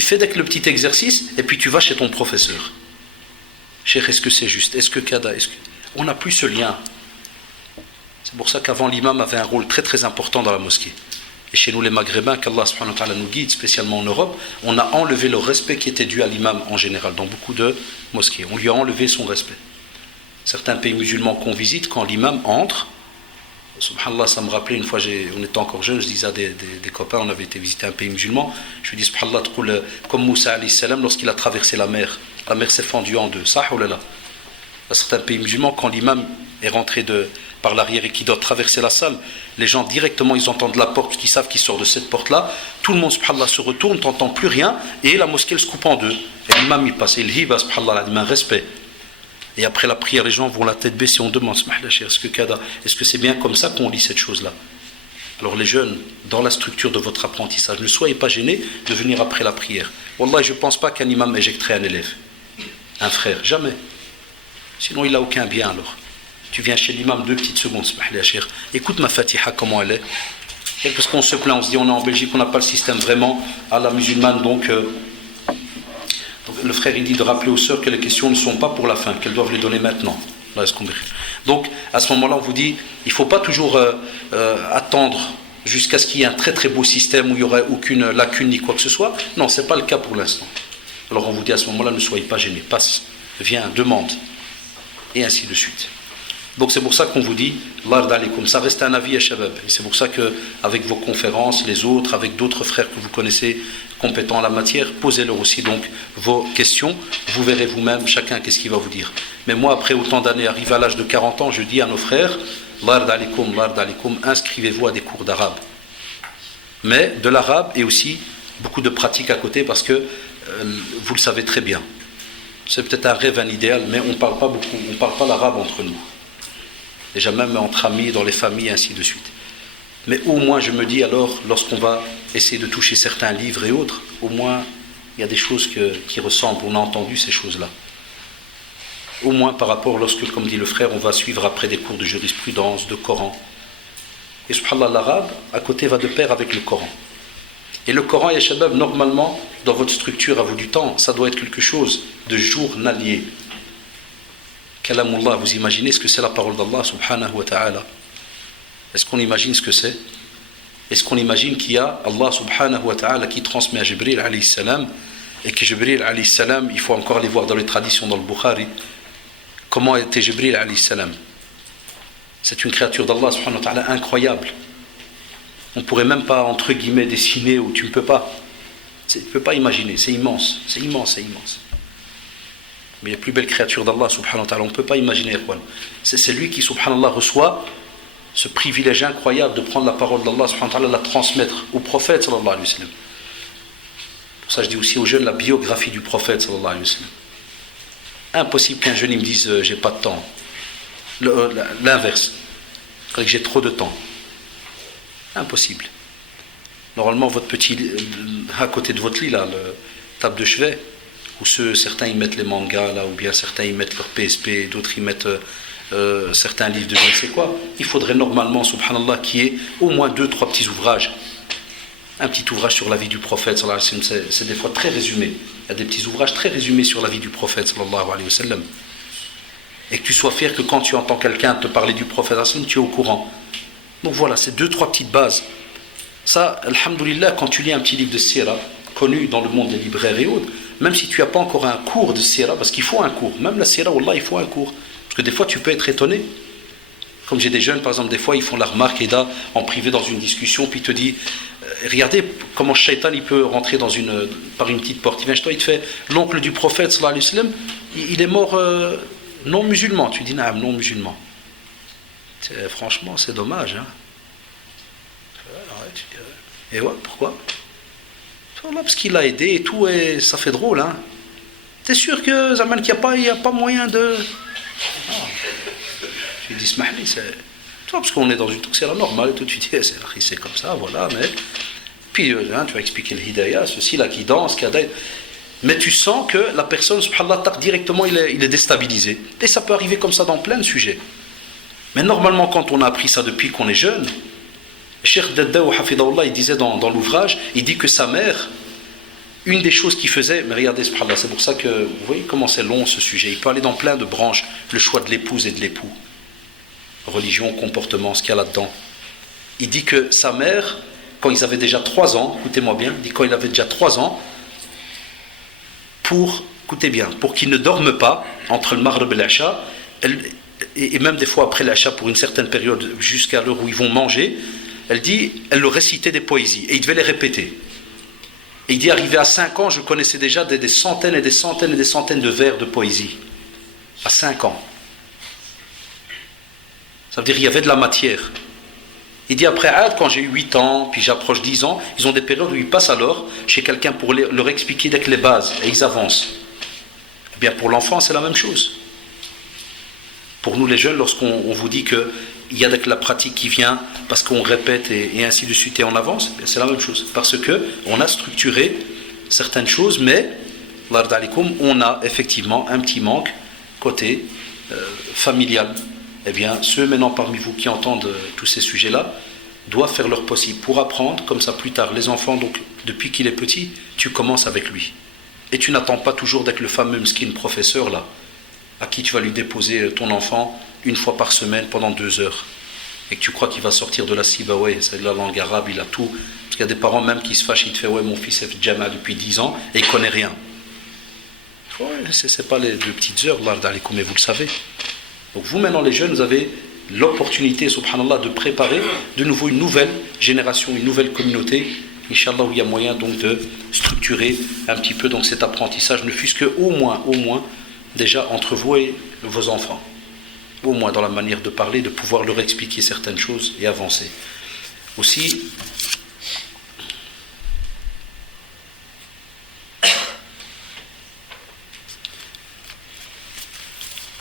fais dès que le petit exercice, et puis tu vas chez ton professeur. Cheikh, est-ce que c'est juste? Est-ce que kada? On n'a plus ce lien. C'est pour ça qu'avant l'imam avait un rôle très très important dans la mosquée. Et chez nous les Maghrébins, qu'Allah subhanahu wa ta'ala nous guide, spécialement en Europe, on a enlevé le respect qui était dû à l'imam en général, dans beaucoup de mosquées. On lui a enlevé son respect. Certains pays musulmans qu'on visite, quand l'imam entre, subhanallah, ça me rappelait une fois, on était encore jeunes, je disais à des copains, on avait été visiter un pays musulman, je lui dis, subhanallah, comme Moussa alayhi salam, lorsqu'il a traversé la mer s'est fendue en deux, ça ou là. Dans certains pays musulmans, quand l'imam est rentré par l'arrière et qui doit traverser la salle, les gens directement ils entendent la porte, parce qu'ils savent qu'il sort de cette porte-là, tout le monde subhanallah se retourne, t'entends plus rien, et la mosquée elle se coupe en deux. Et l'imam il passe, il hiba subhanallah, un respect. Et après la prière, les gens vont la tête baissée, on demande, est-ce que c'est bien comme ça qu'on lit cette chose-là? Alors les jeunes, dans la structure de votre apprentissage, ne soyez pas gênés de venir après la prière. Wallah, je ne pense pas qu'un imam éjecterait un élève, un frère, jamais. Sinon il n'a aucun bien alors. Tu viens chez l'imam 2 petites secondes, écoute ma fatiha comment elle est. Et parce qu'on se plaint, on se dit on est en Belgique, on n'a pas le système vraiment à la musulmane, donc le frère il dit de rappeler aux sœurs que les questions ne sont pas pour la fin, qu'elles doivent les donner maintenant. Donc à ce moment-là on vous dit, il ne faut pas toujours attendre jusqu'à ce qu'il y ait un très très beau système où il n'y aurait aucune lacune ni quoi que ce soit. Non, ce n'est pas le cas pour l'instant. Alors on vous dit à ce moment-là, ne soyez pas gênés, passe, viens, demande, et ainsi de suite. Donc c'est pour ça qu'on vous dit, l'ard alikum, ça reste un avis à Shabab. Et c'est pour ça qu'avec vos conférences, les autres, avec d'autres frères que vous connaissez compétents en la matière, posez-leur aussi donc vos questions. Vous verrez vous-même chacun qu'est-ce qu'il va vous dire. Mais moi, après autant d'années, arrivé à l'âge de 40 ans, je dis à nos frères, l'ard alikum, inscrivez-vous à des cours d'arabe. Mais de l'arabe et aussi beaucoup de pratiques à côté parce que vous le savez très bien. C'est peut-être un rêve, un idéal, mais on ne parle pas beaucoup, on ne parle pas l'arabe entre nous. Déjà même entre amis, dans les familles, et ainsi de suite. Mais au moins, je me dis alors, lorsqu'on va essayer de toucher certains livres et autres, au moins, il y a des choses qui ressemblent, on a entendu ces choses-là. Au moins par rapport, lorsque, comme dit le frère, on va suivre après des cours de jurisprudence, de Coran. Et subhanallah, l'arabe, à côté, va de pair avec le Coran. Et le Coran, ya shabab, normalement, dans votre structure à vous du temps, ça doit être quelque chose de journalier. Kalamullah, vous imaginez ce que c'est la parole d'Allah subhanahu wa ta'ala? Est-ce qu'on imagine ce que c'est? Est-ce qu'on imagine qu'il y a Allah subhanahu wa ta'ala qui transmet à Jibril alayhi salam, et que Jibril alayhi salam, il faut encore aller voir dans les traditions dans le Bukhari, comment était Jibril alayhi salam? C'est une créature d'Allah subhanahu wa ta'ala incroyable. On ne pourrait même pas, entre guillemets, dessiner, ou tu ne peux pas. Tu ne peux pas imaginer, c'est immense, c'est immense, c'est immense. Mais les plus belles créatures d'Allah subhanahu wa ta'ala, on ne peut pas imaginer. C'est lui qui subhanallah reçoit ce privilège incroyable de prendre la parole d'Allah subhanahu wa ta'ala, la transmettre au prophète sallallahu alayhi wa sallam. Pour ça je dis aussi aux jeunes la biographie du prophète sallallahu alayhi wa sallam. Impossible qu'un jeune il me dise j'ai pas de temps. L'inverse, que j'ai trop de temps. Impossible. Normalement votre petit, à côté de votre lit là, le table de chevet, où certains y mettent les mangas là, ou bien certains y mettent leur PSP, d'autres y mettent certains livres de je ne sais quoi. Il faudrait normalement, subhanallah, qu'il y ait au moins 2-3 petits ouvrages. Un petit ouvrage sur la vie du prophète, sallallahu alayhi wa sallam, c'est des fois très résumé. Il y a des petits ouvrages très résumés sur la vie du prophète, sallallahu alayhi wa sallam. Et que tu sois fier que quand tu entends quelqu'un te parler du prophète, sallallahu alayhi wa sallam, tu es au courant. Donc voilà, c'est 2-3 petites bases. Ça, alhamdoulilah, quand tu lis un petit livre de sira, connu dans le monde des libraires et autres, même si tu n'as pas encore un cours de sira, parce qu'il faut un cours, même la sira, wallah, il faut un cours. Parce que des fois, tu peux être étonné. Comme j'ai des jeunes, par exemple, des fois, ils font la remarque, et là, en privé, dans une discussion, puis il te dit, regardez comment Shaitan, il peut rentrer par une petite porte. Il vient chez toi, il te fait, l'oncle du prophète, sallallahu alayhi wa sallam, il est mort non musulman. Tu dis, non musulman. Franchement, c'est dommage. Hein. Et ouais, pourquoi? Parce qu'il l'a aidé et tout, et ça fait drôle. Hein. T'es sûr que Zaman, qu'il n'y a pas moyen de. Non. Tu dis, Smahli, c'est. Toi, parce qu'on est dans une truc, c'est la normale, et tout, tu dis, c'est comme ça, voilà, mais. Puis, hein, tu vas expliquer le hidayah, ceci, la guidance, mais tu sens que la personne, subhanallah, directement, il est déstabilisé. Et ça peut arriver comme ça dans plein de sujets. Mais normalement, quand on a appris ça depuis qu'on est jeune, Cheikh Daddaou Hafidahullah, il disait dans l'ouvrage, il dit que sa mère, une des choses qu'il faisait, mais regardez, subhanallah, c'est pour ça que, vous voyez comment c'est long ce sujet, il peut aller dans plein de branches, le choix de l'épouse et de l'époux, religion, comportement, ce qu'il y a là-dedans. Il dit que sa mère, quand ils avaient déjà 3 ans, écoutez-moi bien, il dit quand il avait déjà 3 ans, écoutez bien, pour qu'il ne dorme pas entre le Maghrib et l'Acha, et même des fois après l'Acha, pour une certaine période, jusqu'à l'heure où ils vont manger, elle leur récitait des poésies, et il devait les répéter. Et il dit, arrivé à 5 ans, je connaissais déjà des centaines et des centaines et des centaines de vers de poésie. À 5 ans. Ça veut dire qu'il y avait de la matière. Il dit, après, quand j'ai eu 8 ans, puis j'approche 10 ans, ils ont des périodes où ils passent alors chez quelqu'un pour leur expliquer dès que les bases, et ils avancent. Eh bien, pour l'enfant, c'est la même chose. Pour nous les jeunes, lorsqu'on vous dit qu'il y a la pratique qui vient parce qu'on répète et ainsi de suite et on avance, c'est la même chose. Parce qu'on a structuré certaines choses, mais on a effectivement un petit manque côté familial. Eh bien, ceux maintenant parmi vous qui entendent tous ces sujets-là doivent faire leur possible pour apprendre, comme ça plus tard. Les enfants, donc, depuis qu'il est petit, tu commences avec lui. Et tu n'attends pas toujours d'être le fameux skin professeur là, à qui tu vas lui déposer ton enfant une fois par semaine pendant 2 heures. Et que tu crois qu'il va sortir de la ciba, ouais, c'est de la langue arabe, il a tout. Parce qu'il y a des parents même qui se fâchent, ils te font, ouais, mon fils est Jama depuis 10 ans et il ne connaît rien. Ouais, c'est pas les 2 petites heures, là, comme vous le savez. Donc vous, maintenant, les jeunes, vous avez l'opportunité, subhanallah, de préparer de nouveau une nouvelle génération, une nouvelle communauté, Inch'Allah, où il y a moyen donc de structurer un petit peu donc cet apprentissage, ne fût-ce que au moins, déjà entre vous et vos enfants. Au moins dans la manière de parler, de pouvoir leur expliquer certaines choses et avancer. Aussi,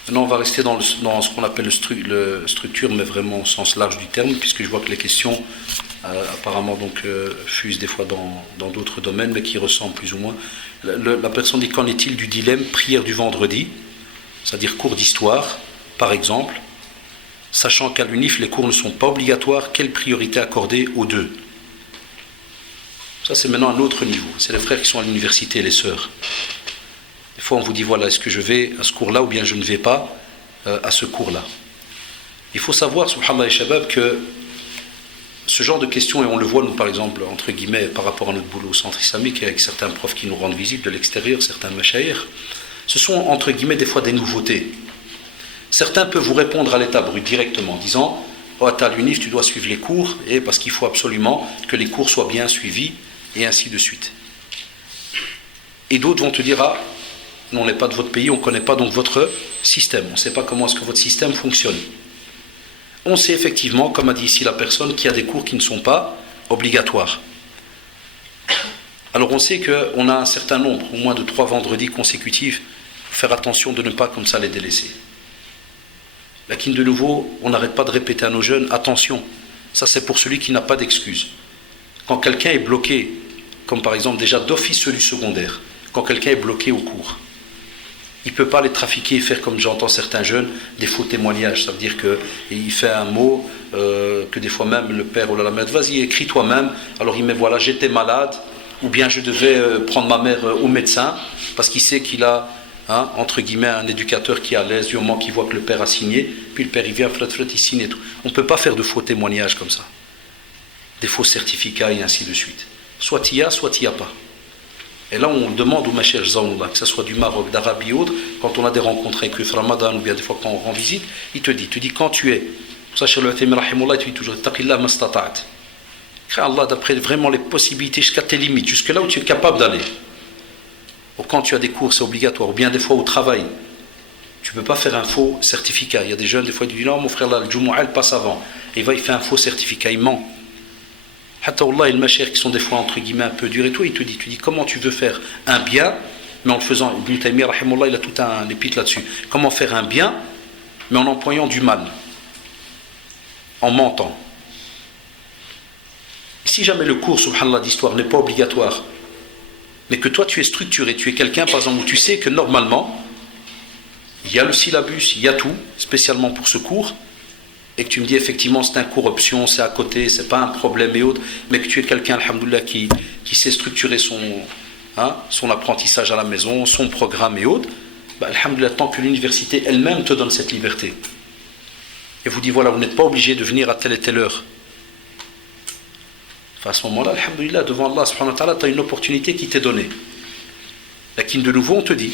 maintenant on va rester dans ce qu'on appelle le structure, mais vraiment au sens large du terme, puisque je vois que les questions apparemment donc fusent des fois dans d'autres domaines, mais qui ressemblent plus ou moins. La personne dit, qu'en est-il du dilemme prière du vendredi, c'est-à-dire cours d'histoire, par exemple, sachant qu'à l'UNIF, les cours ne sont pas obligatoires, quelle priorité accorder aux deux? Ça, c'est maintenant un autre niveau. C'est les frères qui sont à l'université, les sœurs. Des fois, on vous dit, voilà, est-ce que je vais à ce cours-là ou bien je ne vais pas à ce cours-là? Il faut savoir, subhanallah et shabab, que ce genre de questions, et on le voit, nous, par exemple, entre guillemets, par rapport à notre boulot au centre islamique, avec certains profs qui nous rendent visite de l'extérieur, certains mashayikh, ce sont, entre guillemets, des fois des nouveautés. Certains peuvent vous répondre à l'état brut directement, en disant « Oh, à l'UNIF, tu dois suivre les cours, et parce qu'il faut absolument que les cours soient bien suivis, et ainsi de suite. » Et d'autres vont te dire « Ah, nous, on n'est pas de votre pays, on ne connaît pas donc votre système, on ne sait pas comment est-ce que votre système fonctionne. » On sait effectivement, comme a dit ici la personne, qu'il y a des cours qui ne sont pas obligatoires. Alors on sait qu'on a un certain nombre, au moins de 3 vendredis consécutifs, faire attention de ne pas comme ça les délaisser. Lakin de nouveau, on n'arrête pas de répéter à nos jeunes, attention, ça c'est pour celui qui n'a pas d'excuse. Quand quelqu'un est bloqué, comme par exemple déjà d'office celui secondaire, quand quelqu'un est bloqué au cours, il ne peut pas les trafiquer et faire comme j'entends certains jeunes, des faux témoignages. Ça veut dire qu'il fait un mot, que des fois même le père, oh là là, vas-y écris toi-même, alors il met voilà, j'étais malade, ou bien je devais prendre ma mère au médecin, parce qu'il sait qu'il a, entre guillemets, un éducateur qui est à l'aise du moment qu'il voit que le père a signé, puis le père il vient, il signe et tout. On ne peut pas faire de faux témoignages comme ça, des faux certificats et ainsi de suite. Soit il y a, soit il n'y a pas. Et là on demande aux machers Zaoullah, que ce soit du Maroc, d'Arabie ou autre, quand on a des rencontres avec le Ramadan, ou bien des fois quand on rend visite, il te dit quand tu es, pour ça Cheikh Al-Uthaymin rahimahullah, il te dit toujours taqillah mastata'at. Crains Allah d'après vraiment les possibilités, jusqu'à tes limites, jusque là où tu es capable d'aller. Ou quand tu as des cours, c'est obligatoire, ou bien des fois au travail, tu ne peux pas faire un faux certificat. Il y a des jeunes, des fois, ils disent non, mon frère là, le Jumu'ah, il passe avant. Et il fait un faux certificat, il ment. Hatta Allah et le machir qui sont des fois entre guillemets un peu durs et tout, il te dit comment tu veux faire un bien, mais en le faisant, Ibn Taymiyyah rahimahullah, il a tout un épître là-dessus. Comment faire un bien, mais en employant du mal, en mentant. Si jamais le cours, subhanallah, d'histoire n'est pas obligatoire, mais que toi tu es structuré, tu es quelqu'un par exemple où tu sais que normalement il y a le syllabus, il y a tout, spécialement pour ce cours, et que tu me dis effectivement c'est un cours option, c'est à côté, c'est pas un problème et autres, mais que tu es quelqu'un, alhamdoulilah, qui sait structurer son apprentissage à la maison, son programme et autres, alhamdoulilah, tant que l'université elle-même te donne cette liberté. Et vous dit voilà, vous n'êtes pas obligé de venir à telle et telle heure. Enfin, à ce moment-là, alhamdoulilah, devant Allah subhanahu wa ta'ala, tu as une opportunité qui t'est donnée. Lakin de nouveau, on te dit,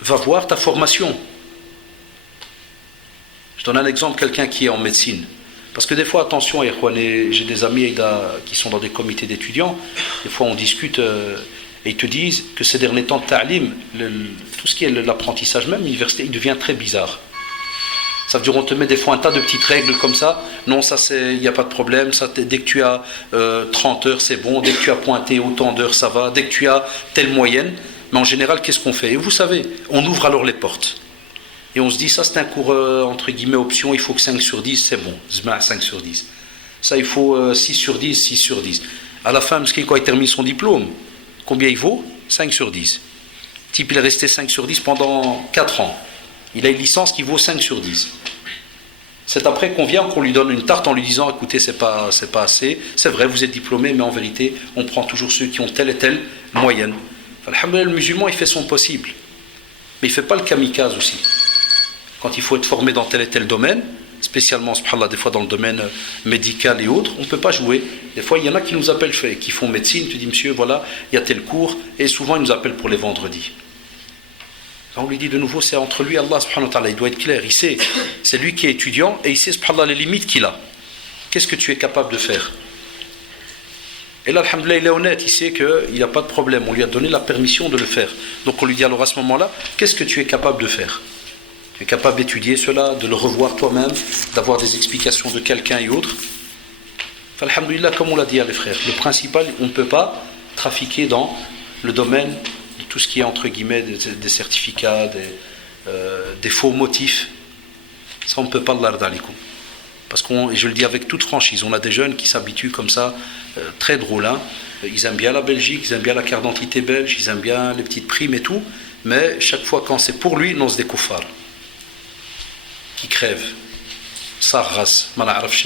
va voir ta formation. Je donne un exemple, quelqu'un qui est en médecine. Parce que des fois, attention, j'ai des amis qui sont dans des comités d'étudiants, des fois on discute et ils te disent que ces derniers temps de ta'lim, tout ce qui est l'apprentissage même, l'université, il devient très bizarre. Ça veut dire on te met des fois un tas de petites règles comme ça. Non, ça il n'y a pas de problème. Ça, dès que tu as 30 heures, c'est bon. Dès que tu as pointé autant d'heures, ça va. Dès que tu as telle moyenne. Mais en général, qu'est-ce qu'on fait? Et vous savez, on ouvre alors les portes. Et on se dit, ça c'est un cours entre guillemets option, il faut que 5 sur 10, c'est bon. Zma 5 sur 10. Ça, il faut 6 sur 10, 6 sur 10. À la fin, quand il termine son diplôme, combien il vaut? 5 sur 10. Le type, il est resté 5 sur 10 pendant 4 ans. Il a une licence qui vaut 5 sur 10. C'est après qu'on vient, qu'on lui donne une tarte en lui disant, écoutez, c'est pas assez. C'est vrai, vous êtes diplômé, mais en vérité, on prend toujours ceux qui ont telle et telle moyenne. Alhamdoulilah, le musulman, il fait son possible. Mais il ne fait pas le kamikaze aussi. Quand il faut être formé dans tel et tel domaine, spécialement, subhanallah, des fois dans le domaine médical et autres, on ne peut pas jouer. Des fois, il y en a qui nous appellent, qui font médecine, tu dis, monsieur, voilà, il y a tel cours, et souvent, ils nous appellent pour les vendredis. On lui dit de nouveau, c'est entre lui et Allah, subhanahu wa ta'ala, il doit être clair, il sait, c'est lui qui est étudiant, et il sait, subhanallah, les limites qu'il a. Qu'est-ce que tu es capable de faire? Et là, alhamdoulilah, il est honnête, il sait qu'il n'y a pas de problème, on lui a donné la permission de le faire. Donc on lui dit alors à ce moment-là, qu'est-ce que tu es capable de faire? Tu es capable d'étudier cela, de le revoir toi-même, d'avoir des explications de quelqu'un et autres. Alhamdoulilah, comme on l'a dit à les frères, le principal, on ne peut pas trafiquer dans le domaine de tout ce qui est entre guillemets des certificats, des faux motifs. Ça, on ne peut pas l'ardalikum. Parce que je le dis avec toute franchise, on a des jeunes qui s'habituent comme ça, très drôle. Hein. Ils aiment bien la Belgique, ils aiment bien la carte d'identité belge, ils aiment bien les petites primes et tout, mais chaque fois quand c'est pour lui, non, c'est des koufars qui crèvent. Ça rase,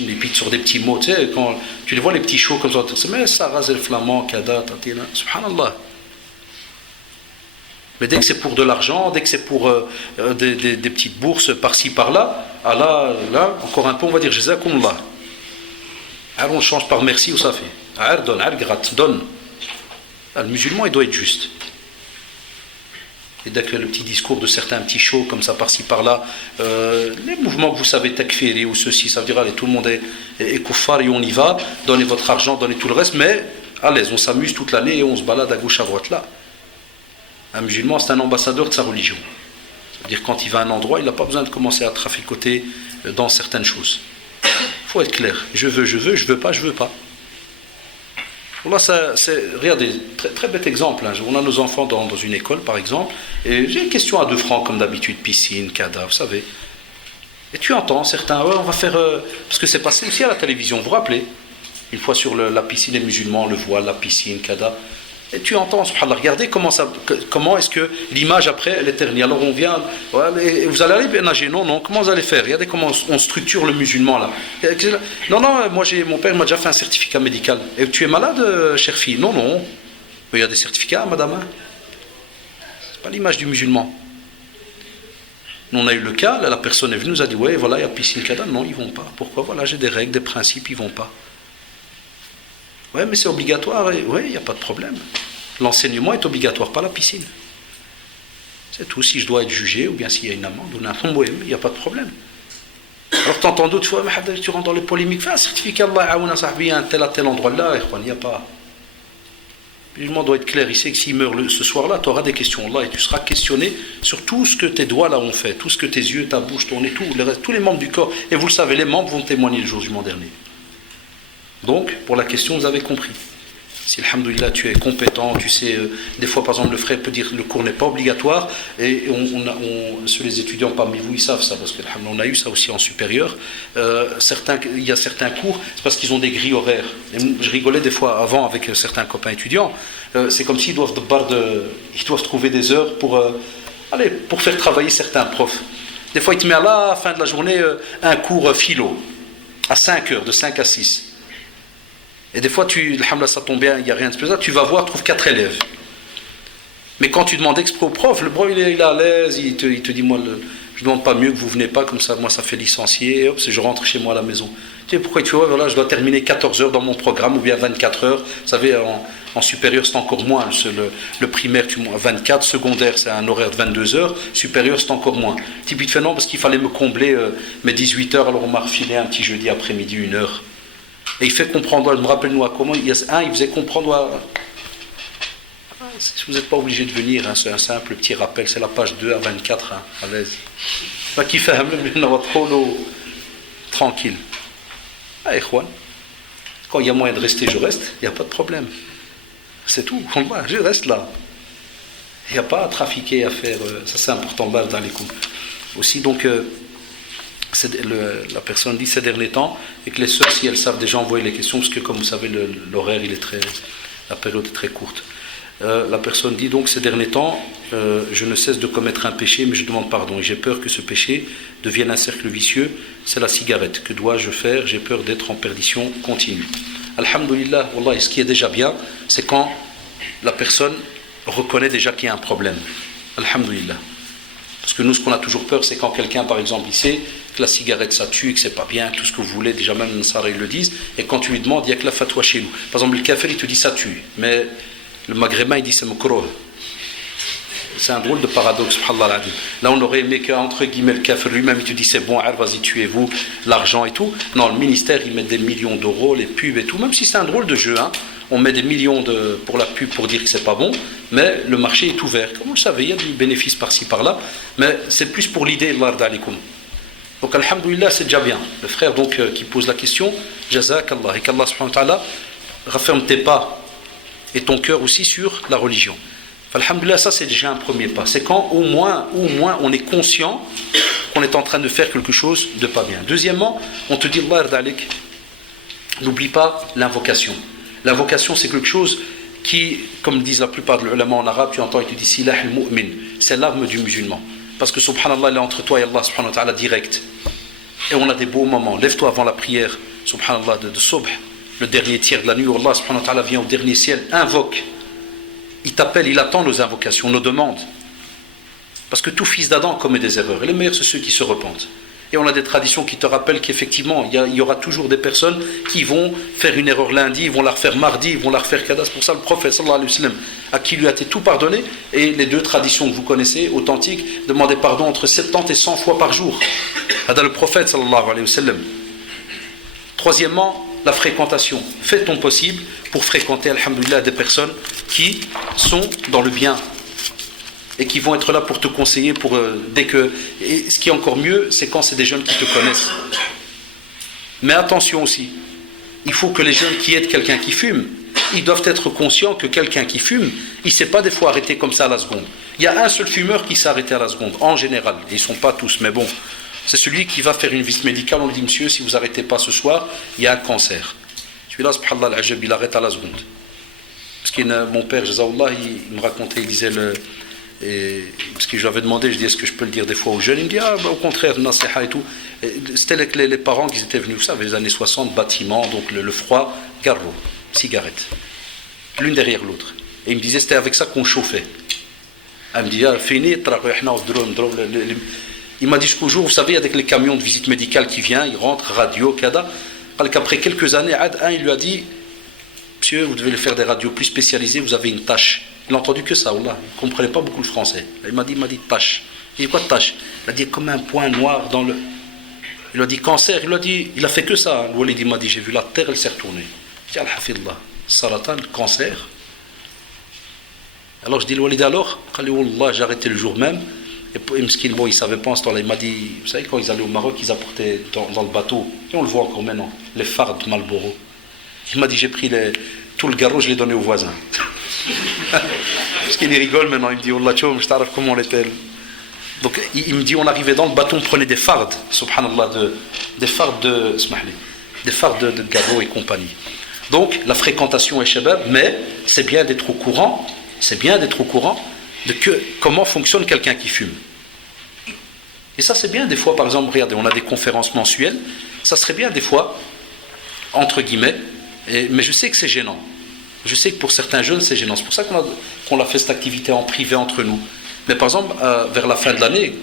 les pites sur des petits mots, tu sais, quand tu les vois les petits shows comme ça, mais ça rase le flamand, kada, tatina, subhanallah. Mais dès que c'est pour de l'argent, dès que c'est pour des petites bourses par-ci par-là, ah là, encore un peu, on va dire Jazakumullah. Alors on change par merci ou ça fait. Donne, gratte, donne. Le musulman, il doit être juste. Et dès que le petit discours de certains petits shows comme ça par-ci par-là, les mouvements que vous savez, takfiri ou ceci, ça veut dire allez, tout le monde est kuffar et on y va, donnez votre argent, donnez tout le reste, mais à l'aise, on s'amuse toute l'année et on se balade à gauche à droite là. Un musulman, c'est un ambassadeur de sa religion. C'est-à-dire quand il va à un endroit, il n'a pas besoin de commencer à traficoter dans certaines choses. Il faut être clair. Je veux pas, je veux pas. Là, regardez, très, très bête exemple. Hein. On a nos enfants dans une école, par exemple, et j'ai une question à 2 francs, comme d'habitude, piscine, cadavre, vous savez. Et tu entends certains, on va faire... parce que c'est passé aussi à la télévision, vous vous rappelez? Une fois sur la piscine, les musulmans, le voile, la piscine, cadavre. Et tu entends, subhanallah, regardez comment est-ce que l'image après, elle est ternie. Alors on vient, ouais, vous allez aller nager, non, comment vous allez faire? Regardez comment on structure le musulman là. Non, mon père m'a déjà fait un certificat médical. Et tu es malade, chère fille? Non. Mais il y a des certificats, madame. Hein. C'est pas l'image du musulman. Nous, on a eu le cas, là, la personne est venue, nous a dit, ouais, voilà, il y a piscine, cadavre. Non, ils vont pas. Pourquoi? Voilà, j'ai des règles, des principes, ils vont pas. Ouais, mais c'est obligatoire. Oui, il n'y a pas de problème. L'enseignement est obligatoire, pas la piscine. C'est tout. Si je dois être jugé, ou bien s'il y a une amende, ou n'importe quoi, il n'y a pas de problème. Alors tu entends d'autres fois, tu rentres dans les polémiques, fais un certificat, Allah sahbi à tel endroit là, il n'y a pas. Le musulman doit être clair, il sait que s'il meurt ce soir-là, tu auras des questions là, et tu seras questionné sur tout ce que tes doigts là ont fait, tout ce que tes yeux, ta bouche, ton nez, tous les membres du corps. Et vous le savez, les membres vont témoigner le jour du jugement dernier. Donc, pour la question, vous avez compris. Si, alhamdoulilah, tu es compétent, tu sais, des fois, par exemple, le frère peut dire que le cours n'est pas obligatoire, et sur les étudiants parmi vous, ils savent ça, parce qu'on a eu ça aussi en supérieur. Il y a certains cours, c'est parce qu'ils ont des grilles horaires. Et je rigolais des fois avant avec certains copains étudiants, c'est comme s'ils doivent trouver des heures pour faire travailler certains profs. Des fois, ils te mettent à la fin de la journée un cours philo, à 5 heures, de 5 à 6. Et des fois, alhamdoulilah, ça tombe bien, il n'y a rien de spécial, tu vas voir, tu trouves 4 élèves. Mais quand tu demandes exprès au prof, le prof il est à l'aise, il te dit, moi, je ne demande pas mieux que vous ne venez pas, comme ça, moi, ça fait licencier, et hop, je rentre chez moi à la maison. Tu sais, pourquoi tu vois, voilà, je dois terminer 14 heures dans mon programme, ou bien 24 heures. Vous savez, en supérieur, c'est encore moins. Le primaire, 24, secondaire, c'est un horaire de 22 heures, supérieur, c'est encore moins. Type, il te fait non, parce qu'il fallait me combler mes 18 heures, alors on m'a refilé un petit jeudi après-midi, 1 heure. Et il fait comprendre, je me rappelle nous à comment, il faisait comprendre si vous n'êtes pas obligé de venir, hein, c'est un simple petit rappel, c'est la page 2 à 24, hein, à l'aise. Qui fait tranquille. Quand il y a moyen de rester, je reste, il n'y a pas de problème. C'est tout, je reste là. Il n'y a pas à trafiquer, à faire, ça c'est important dans les coups. Aussi donc, la personne dit ces derniers temps, et que les sœurs, si elles savent déjà envoyer les questions, parce que comme vous savez, l'horaire, la période est très courte. La personne dit donc, ces derniers temps, je ne cesse de commettre un péché, mais je demande pardon, et j'ai peur que ce péché devienne un cercle vicieux, c'est la cigarette. Que dois-je faire? J'ai peur d'être en perdition continue. Alhamdulillah, wallah, ce qui est déjà bien, c'est quand la personne reconnaît déjà qu'il y a un problème. Alhamdulillah. Parce que nous, ce qu'on a toujours peur, c'est quand quelqu'un, par exemple, il sait que la cigarette ça tue, que c'est pas bien, tout ce que vous voulez, déjà même les Nasara ils le disent, et quand tu lui demandes, il n'y a que la fatwa chez nous. Par exemple, le kafir il te dit ça tue, mais le maghrébin il dit c'est mokroh. C'est un drôle de paradoxe, subhanallah. Là on aurait aimé qu'entre guillemets le kafir lui-même il te dit c'est bon, vas-y tuez-vous, l'argent et tout. Non, le ministère il met des millions d'euros, les pubs et tout, même si c'est un drôle de jeu, hein. On met des millions pour la pub pour dire que c'est pas bon, mais le marché est ouvert. Comme vous le savez, il y a du bénéfice par-ci par-là, mais c'est plus pour l'idée, donc alhamdoulilah, c'est déjà bien. Le frère donc qui pose la question, jazakallah, et qu'Allah subhanahu wa ta'ala rafferme tes pas et ton cœur aussi sur la religion. Alhamdoulilah, ça c'est déjà un premier pas. C'est quand au moins on est conscient qu'on est en train de faire quelque chose de pas bien. Deuxièmement, on te dit, Allah yardalik, n'oublie pas l'invocation. L'invocation, c'est quelque chose qui, comme disent la plupart de l'ulama en arabe, tu entends, il te dit silah al-mu'min, c'est l'arme du musulman. Parce que subhanallah, il est entre toi et Allah subhanahu wa ta'ala direct. Et on a des beaux moments. Lève-toi avant la prière, subhanallah, de subh, le dernier tiers de la nuit, où Allah subhanahu wa ta'ala vient au dernier ciel, invoque. Il t'appelle, il attend nos invocations, nos demandes. Parce que tout fils d'Adam commet des erreurs. Et les meilleurs, c'est ceux qui se repentent. Et on a des traditions qui te rappellent qu'effectivement, il y aura toujours des personnes qui vont faire une erreur lundi, ils vont la refaire mardi, ils vont la refaire kadas. Pour ça, le prophète, sallallahu alayhi wa sallam, à qui lui a été tout pardonné, et les deux traditions que vous connaissez, authentiques, demander pardon entre 70 et 100 fois par jour. Hada le prophète, sallallahu alayhi wa sallam. Troisièmement, la fréquentation. Fais ton possible pour fréquenter, alhamdoulilah, des personnes qui sont dans le bien. Et qui vont être là pour te conseiller et ce qui est encore mieux, c'est quand c'est des jeunes qui te connaissent. Mais attention aussi, il faut que les jeunes qui aident quelqu'un qui fume, ils doivent être conscients que quelqu'un qui fume, il ne s'est pas des fois arrêté comme ça à la seconde. Il y a un seul fumeur qui s'est arrêté à la seconde, en général, et ils ne sont pas tous, mais bon, c'est celui qui va faire une visite médicale, on lui dit, monsieur, si vous n'arrêtez pas ce soir, il y a un cancer. Celui-là, subhanallah al-ajab, il arrête à la seconde. Parce que mon père, Jazakallah, il me racontait, il disait parce que je lui avais demandé, je dis est-ce que je peux le dire des fois aux jeunes, il me dit au contraire, nasiha et tout. C'était les parents qui étaient venus, vous savez, les années 60, bâtiments, donc le froid, garrot, cigarette, l'une derrière l'autre. Et il me disait c'était avec ça qu'on chauffait. Il me dit fini, il m'a dit jusqu'au jour, vous savez, avec les camions de visite médicale qui viennent, ils rentrent, radio, kada. Après quelques années, il lui a dit monsieur, vous devez le faire des radios plus spécialisées, vous avez une tâche. Il n'a entendu que ça, Allah. Il ne comprenait pas beaucoup le français. Il m'a dit tâche. Il dit quoi tâche? Il a dit comme un point noir dans le. Il a dit cancer. Il a fait que ça. Le Walid m'a dit j'ai vu la terre, elle s'est retournée. Il dit Al-Hafidullah, Saratan, cancer. Alors je dis le Walid alors, j'ai arrêté le jour même. Et il ne savait pas en ce temps-là. Il m'a dit, vous savez, quand ils allaient au Maroc, ils apportaient dans le bateau, et on le voit encore maintenant, les phares de Marlboro. Il m'a dit j'ai pris tout le garrot, je l'ai donné au voisin. Parce qu'il rigole maintenant, il me dit Wallah, je t'arrive comment on était. Donc il me dit on arrivait dans le bateau, on prenait des fardes, subhanallah, des fardes de garrot et compagnie. Donc la fréquentation est shabab, mais c'est bien d'être au courant de comment fonctionne quelqu'un qui fume. Et ça c'est bien des fois, par exemple, regardez, on a des conférences mensuelles, ça serait bien des fois, entre guillemets, mais je sais que c'est gênant. Je sais que pour certains jeunes, c'est gênant. C'est pour ça qu'on a fait cette activité en privé entre nous. Mais par exemple, vers la fin de l'année,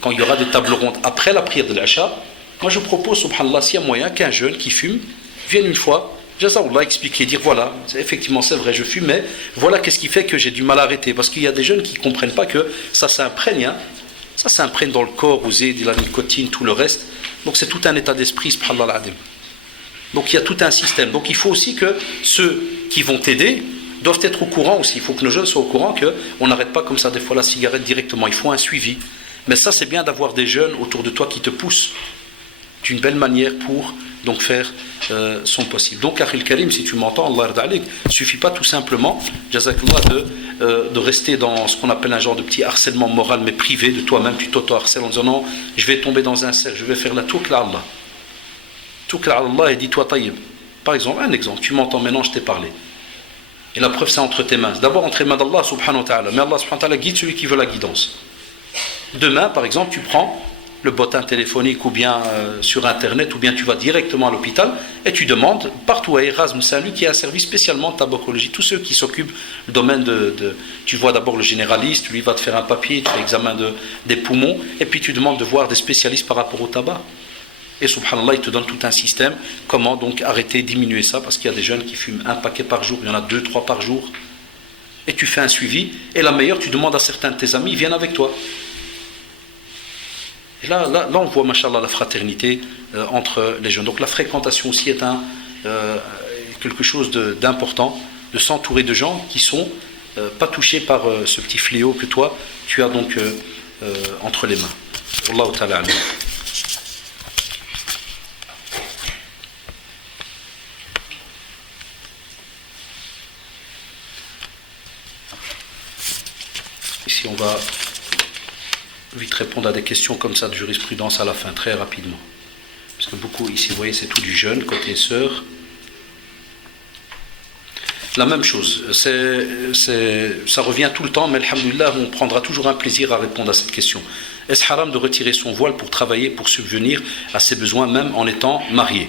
quand il y aura des tables rondes après la prière de l'Acha, moi je propose, subhanallah, s'il y a moyen qu'un jeune qui fume vienne une fois, Jazakallah, expliquer, dire voilà, effectivement c'est vrai, je fume, mais voilà qu'est-ce qui fait que j'ai du mal à arrêter. Parce qu'il y a des jeunes qui ne comprennent pas que ça s'imprègne, hein. Ça s'imprègne dans le corps, vous avez de la nicotine, tout le reste. Donc c'est tout un état d'esprit, subhanallah al-adim. Donc il y a tout un système. Donc il faut aussi que ceux qui vont t'aider doivent être au courant aussi. Il faut que nos jeunes soient au courant qu'on n'arrête pas comme ça des fois la cigarette directement. Il faut un suivi. Mais ça c'est bien d'avoir des jeunes autour de toi qui te poussent d'une belle manière pour donc faire son possible. Donc Akhil Karim, si tu m'entends, Allah yarda alik, il ne suffit pas tout simplement, Jazakallah, de rester dans ce qu'on appelle un genre de petit harcèlement moral mais privé de toi-même. Tu t'auto-harcèles en disant non, je vais tomber dans un cercle, je vais faire la toukla Allah. Toukla Allah et dis-toi taïb. Par exemple, un exemple, tu m'entends maintenant, je t'ai parlé. Et la preuve c'est entre tes mains. D'abord entre les mains d'Allah subhanahu wa ta'ala. Mais Allah subhanahu wa ta'ala guide celui qui veut la guidance. Demain, par exemple, tu prends le bottin téléphonique ou bien sur internet, ou bien tu vas directement à l'hôpital et tu demandes partout à Erasmus Saint-Luc qui a un service spécialement de tabacologie. Tous ceux qui s'occupent du domaine tu vois d'abord le généraliste, lui va te faire un papier, tu fais examen des poumons, et puis tu demandes de voir des spécialistes par rapport au tabac. Et subhanallah, il te donne tout un système, comment donc arrêter, diminuer ça, parce qu'il y a des jeunes qui fument un paquet par jour, il y en a 2, 3 par jour, et tu fais un suivi, et la meilleure, tu demandes à certains de tes amis, ils viennent avec toi. Et là on voit, machallah, la fraternité entre les jeunes. Donc la fréquentation aussi est quelque chose d'important, de s'entourer de gens qui sont pas touchés par ce petit fléau que toi, tu as donc entre les mains. Wallahu ta'ala alim. Ici, on va vite répondre à des questions comme ça de jurisprudence à la fin, très rapidement. Parce que beaucoup, ici, vous voyez, c'est tout du jeune, côté sœur. La même chose, ça revient tout le temps, mais alhamdoulilah, on prendra toujours un plaisir à répondre à cette question. Est-ce haram de retirer son voile pour travailler, pour subvenir à ses besoins, même en étant marié?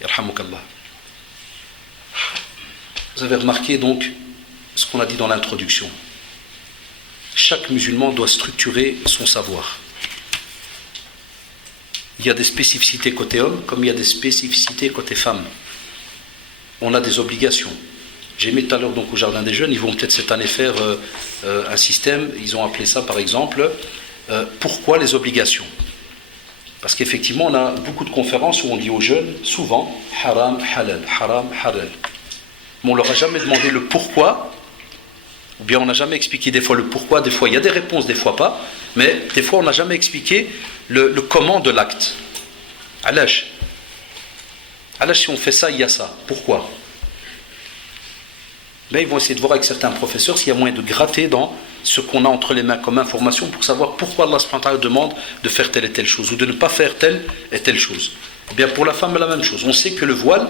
Yarhamukallah. Vous avez remarqué donc ce qu'on a dit dans l'introduction. Chaque musulman doit structurer son savoir. Il y a des spécificités côté homme, comme il y a des spécificités côté femme. On a des obligations. J'ai mis tout à l'heure donc au Jardin des Jeunes, ils vont peut-être cette année faire un système, ils ont appelé ça par exemple, pourquoi les obligations? Parce qu'effectivement, on a beaucoup de conférences où on dit aux jeunes, souvent, haram, halal, haram, halal. Mais on ne leur a jamais demandé le pourquoi. Ou bien on n'a jamais expliqué des fois le pourquoi, des fois il y a des réponses, des fois pas, mais des fois on n'a jamais expliqué le comment de l'acte. Alash, si on fait ça, il y a ça. Pourquoi? Mais ils vont essayer de voir avec certains professeurs s'il y a moyen de gratter dans ce qu'on a entre les mains comme information pour savoir pourquoi Allah subhanahu wa ta'ala demande de faire telle et telle chose ou de ne pas faire telle et telle chose. Eh bien pour la femme, la même chose. On sait que le voile,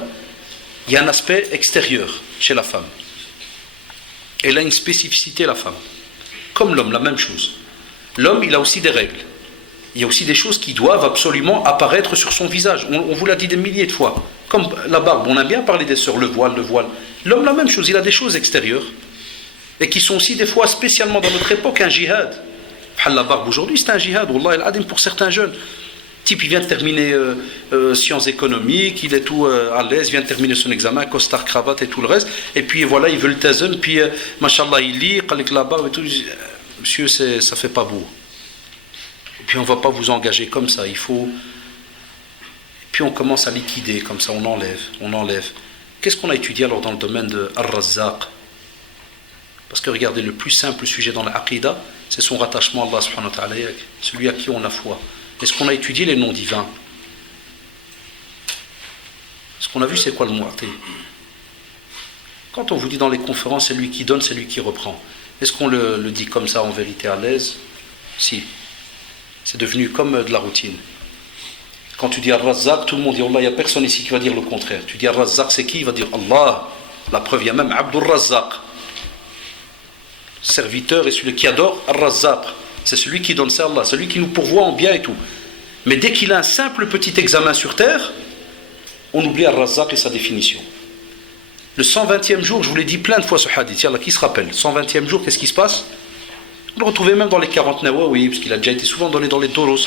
il y a un aspect extérieur chez la femme. Elle a une spécificité, la femme. Comme l'homme, la même chose. L'homme, il a aussi des règles. Il y a aussi des choses qui doivent absolument apparaître sur son visage. On vous l'a dit des milliers de fois. Comme la barbe, on a bien parlé des sœurs, le voile. L'homme, la même chose, il a des choses extérieures. Et qui sont aussi des fois, spécialement dans notre époque, un jihad. La barbe aujourd'hui, c'est un jihad, Wallah al-Adim, pour certains jeunes. Type, il vient de terminer sciences économiques, il est tout à l'aise, il vient de terminer son examen, costard, cravate et tout le reste, et puis voilà, il veut le tazem, puis mashallah, il lit, avec la barbe et tout. Monsieur, ça fait pas beau. Et puis on va pas vous engager comme ça, il faut. Et puis on commence à liquider, comme ça, on enlève. Qu'est-ce qu'on a étudié alors dans le domaine de Ar-Razzaq? Parce que regardez, le plus simple sujet dans l'Aqidah, c'est son rattachement à Allah subhanahu wa ta'ala, celui à qui on a foi. Est-ce qu'on a étudié les noms divins? Ce qu'on a vu, c'est quoi le mu'ti? Quand on vous dit dans les conférences, c'est lui qui donne, c'est lui qui reprend. Est-ce qu'on le dit comme ça en vérité à l'aise? Si. C'est devenu comme de la routine. Quand tu dis Ar-Razzaq, tout le monde dit Allah, il n'y a personne ici qui va dire le contraire. Tu dis Ar-Razzaq, c'est qui? Il va dire Allah. La preuve, il y a même Abdur Razzaq. Serviteur et celui qui adore Ar-Razzaq. C'est celui qui donne ça à Allah, celui qui nous pourvoit en bien et tout. Mais dès qu'il a un simple petit examen sur terre, on oublie Ar-Razzaq et sa définition. Le 120e jour, je vous l'ai dit plein de fois ce hadith, Yallah, qui se rappelle? 120e jour, qu'est-ce qui se passe? On le retrouvait même dans les 40 Nawawi, parce qu'il a déjà été souvent donné dans les Toros.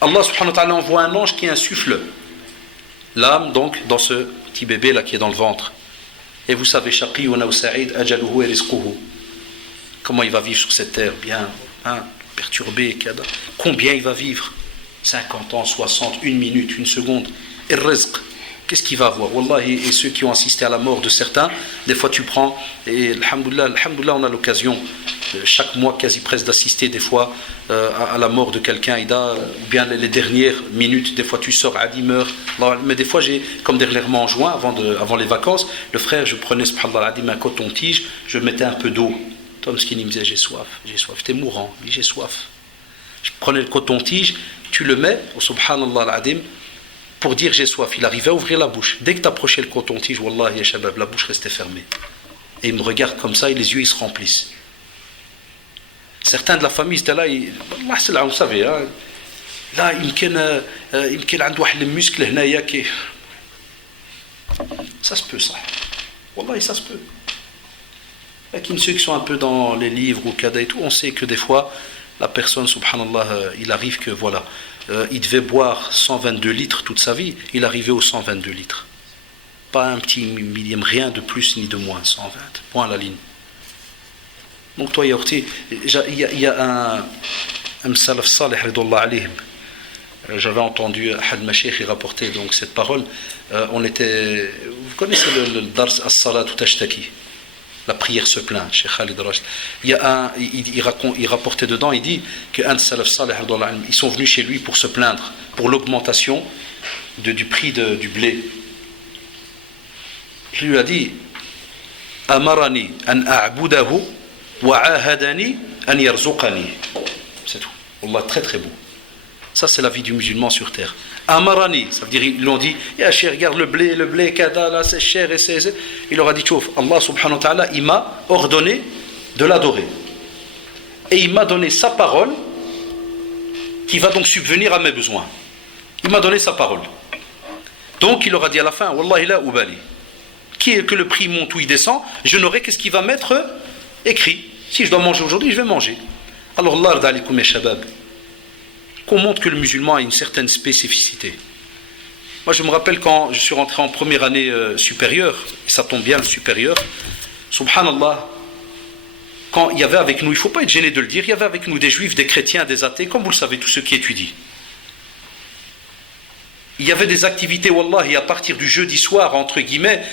Allah subhanahu wa ta'ala envoie un ange qui insuffle l'âme, donc, dans ce petit bébé là qui est dans le ventre. Et vous savez, Shaqiyun ou Sa'id, ajaluhu et rizquhu. Comment il va vivre sur cette terre? Bien, perturbé, combien il va vivre? 50 ans, 60, 1 minute, 1 seconde. Et le rizq, qu'est-ce qu'il va avoir? Wallah, et ceux qui ont assisté à la mort de certains, des fois tu prends, et alhamdoulilah, on a l'occasion, chaque mois quasi presque d'assister des fois à la mort de quelqu'un, ou bien les dernières minutes, des fois tu sors, Adi meurt, mais des fois j'ai, comme dernièrement en juin, avant les vacances, le frère, je prenais, subhanallah, Adi, un coton-tige, je mettais un peu d'eau. Tom Skinny me disait j'ai soif, t'es mourant, mais j'ai soif. Je prenais le coton-tige, tu le mets, oh, subhanallah al-adim, pour dire j'ai soif. Il arrivait à ouvrir la bouche. Dès que tu approchais le coton-tige, wallah ya shabab, la bouche restait fermée. Et il me regarde comme ça et les yeux ils se remplissent. Certains de la famille étaient là, Allah, vous savez, hein, là يمكن عنده واحد المسكل هنايا كي ça se peut ça. Wallah, ça se peut. Avec ceux qui sont un peu dans les livres ou kada et tout, on sait que des fois la personne, subhanallah, il arrive que voilà, il devait boire 122 litres toute sa vie, il arrivait aux 122 litres. Pas un petit millième, rien de plus ni de moins, 120, point à la ligne. Donc toi, Yaourti, il y a un salaf salih, ridullah alayhim. J'avais entendu Ahad Mashiach y rapporter donc cette parole. Vous connaissez le Dars as-Salat tashtaki, la prière se plaint, Cheikh Khalid Rashid. Il rapportait dedans, il dit qu'un salaf salih, ils sont venus chez lui pour se plaindre pour l'augmentation du prix du blé. Il lui a dit Amarani an a'budahu wa ahadani an yarzuqani. C'est tout. Allah, très très beau. Ça, c'est la vie du musulman sur terre. Amarani, ça veut dire, ils l'ont dit, ya cher, regarde le blé, kada, là, c'est cher, et c'est. Il leur a dit, chouf, Allah subhanahu wa ta'ala, il m'a ordonné de l'adorer. Et il m'a donné sa parole, qui va donc subvenir à mes besoins. Il m'a donné sa parole. Donc, il leur a dit à la fin, Wallahi la ubali. Qui est que le prix monte ou il descend, je n'aurai qu'est-ce qui va m'être écrit. Si je dois manger aujourd'hui, je vais manger. Alors, Allah ardalikum ya shabab. Qu'on montre que le musulman a une certaine spécificité. Moi, je me rappelle quand je suis rentré en première année supérieure, et ça tombe bien le supérieur, subhanallah, quand il y avait avec nous, il ne faut pas être gêné de le dire, il y avait avec nous des juifs, des chrétiens, des athées, comme vous le savez, tous ceux qui étudient. Il y avait des activités, wallah, et à partir du jeudi soir, entre guillemets,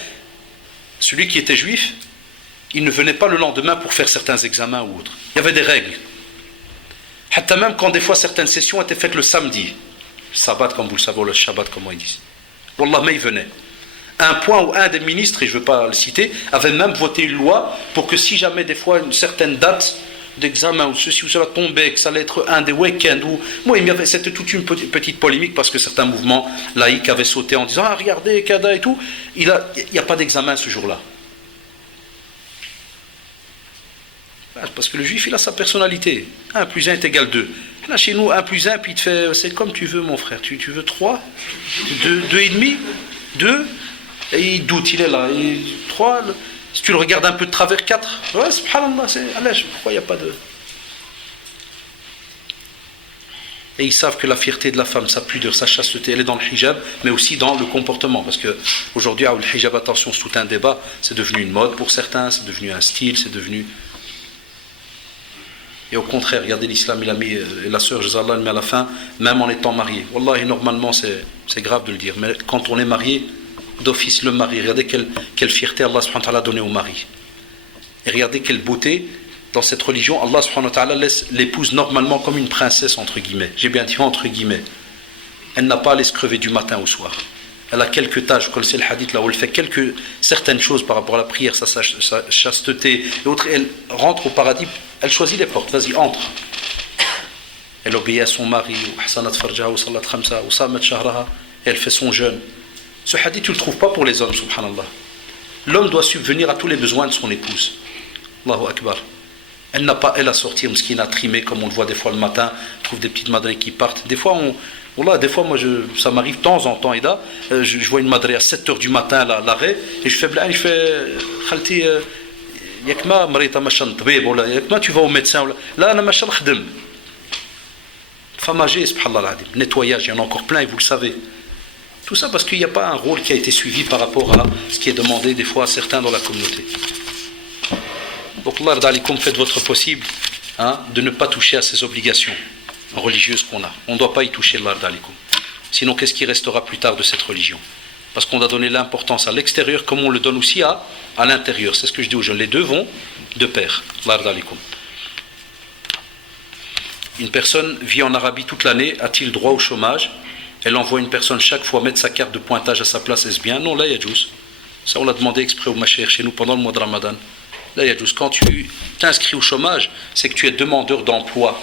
celui qui était juif, il ne venait pas le lendemain pour faire certains examens ou autres. Il y avait des règles. Hatta même quand des fois certaines sessions étaient faites le samedi, le sabbat comme vous le savez, ou le shabbat comme ils disent. Wallah, mais il venait. À un point où un des ministres, et je ne veux pas le citer, avait même voté une loi pour que si jamais des fois une certaine date d'examen ou ceci ou cela tombait, que ça allait être un des week-ends, c'était toute une petite polémique parce que certains mouvements laïcs avaient sauté en disant « Ah, regardez, Kada et tout », il n'y a pas d'examen ce jour-là. Parce que le juif, il a sa personnalité. 1 plus 1 est égal 2. Là, chez nous, 1 plus 1, puis il te fait, c'est comme tu veux, mon frère. Tu veux 3, 2 et demi, 2, et il doute, il est là. Et 3, si tu le regardes un peu de travers, 4. Ouais, subhanallah, pourquoi il n'y a pas de... Et ils savent que la fierté de la femme, sa pudeur, sa chasteté, elle est dans le hijab, mais aussi dans le comportement. Parce qu'aujourd'hui, le hijab, attention, c'est tout un débat. C'est devenu une mode pour certains, c'est devenu un style, c'est devenu... Et au contraire, regardez l'islam, il a mis, et la sœur Jazallah, elle met à la fin, même en étant marié. Wallah, normalement, c'est grave de le dire, mais quand on est marié, d'office, le mari, regardez quelle fierté Allah subhanahu wa ta'ala a donné au mari. Et regardez quelle beauté, dans cette religion, Allah subhanahu wa ta'ala laisse l'épouse normalement comme une princesse, entre guillemets. J'ai bien dit entre guillemets. Elle n'a pas à aller se crever du matin au soir. Elle a quelques tâches, vous connaissez le hadith là où elle fait certaines choses par rapport à la prière, sa chasteté et autres. Elle rentre au paradis, elle choisit les portes, vas-y, entre. Elle obéit à son mari, elle fait son jeûne. Ce hadith, tu ne le trouves pas pour les hommes, subhanallah. L'homme doit subvenir à tous les besoins de son épouse. Allahu Akbar. Elle n'a pas, elle, à sortir, mskina, trimée, comme on le voit des fois le matin, trouve des petites madrées qui partent. Des fois, moi, ça m'arrive de temps en temps, Ida, je vois une madrée à 7h du matin, l'arrêt, et je fais, Khalti, yakma, marita machan tabib, yakma, tu vas au médecin, là, ana machan khdem. Femme âgée, subhanallah al-adim, nettoyage, il y en a encore plein, et vous le savez. Tout ça parce qu'il n'y a pas un rôle qui a été suivi par rapport à ce qui est demandé des fois à certains dans la communauté. Donc, Allah d'alikum, faites votre possible de ne pas toucher à ces obligations religieuses qu'on a. On ne doit pas y toucher, Allah d'alikum. Sinon, qu'est-ce qui restera plus tard de cette religion? Parce qu'on a donné l'importance à l'extérieur comme on le donne aussi à l'intérieur. C'est ce que je dis aux jeunes. Les deux vont de pair. Allah d'alikum. Une personne vit en Arabie toute l'année, a-t-il droit au chômage? Elle envoie une personne chaque fois mettre sa carte de pointage à sa place, est-ce bien? Non, là, il y a juste. Ça, on l'a demandé exprès au Mashiach chez nous pendant le mois de Ramadan. Là, il y a juste. Quand tu t'inscris au chômage, c'est que tu es demandeur d'emploi.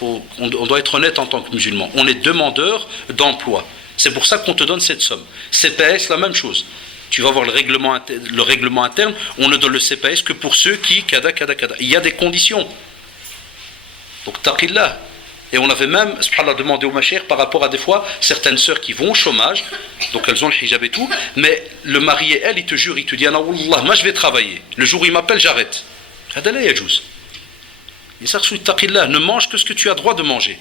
On doit être honnête en tant que musulman. On est demandeur d'emploi. C'est pour ça qu'on te donne cette somme. CPS, la même chose. Tu vas voir le règlement interne, on ne donne le CPS que pour ceux qui, kada. Il y a des conditions. Donc taqillah. Et on avait même, subhanallah, demandé au mashayikh par rapport à des fois certaines sœurs qui vont au chômage, donc elles ont le hijab et tout, mais le mari et elle, il te jure, il te dit Ana wallah, moi je vais travailler. Le jour où il m'appelle, j'arrête. Hadala yajouz. Ne mange que ce que tu as droit de manger.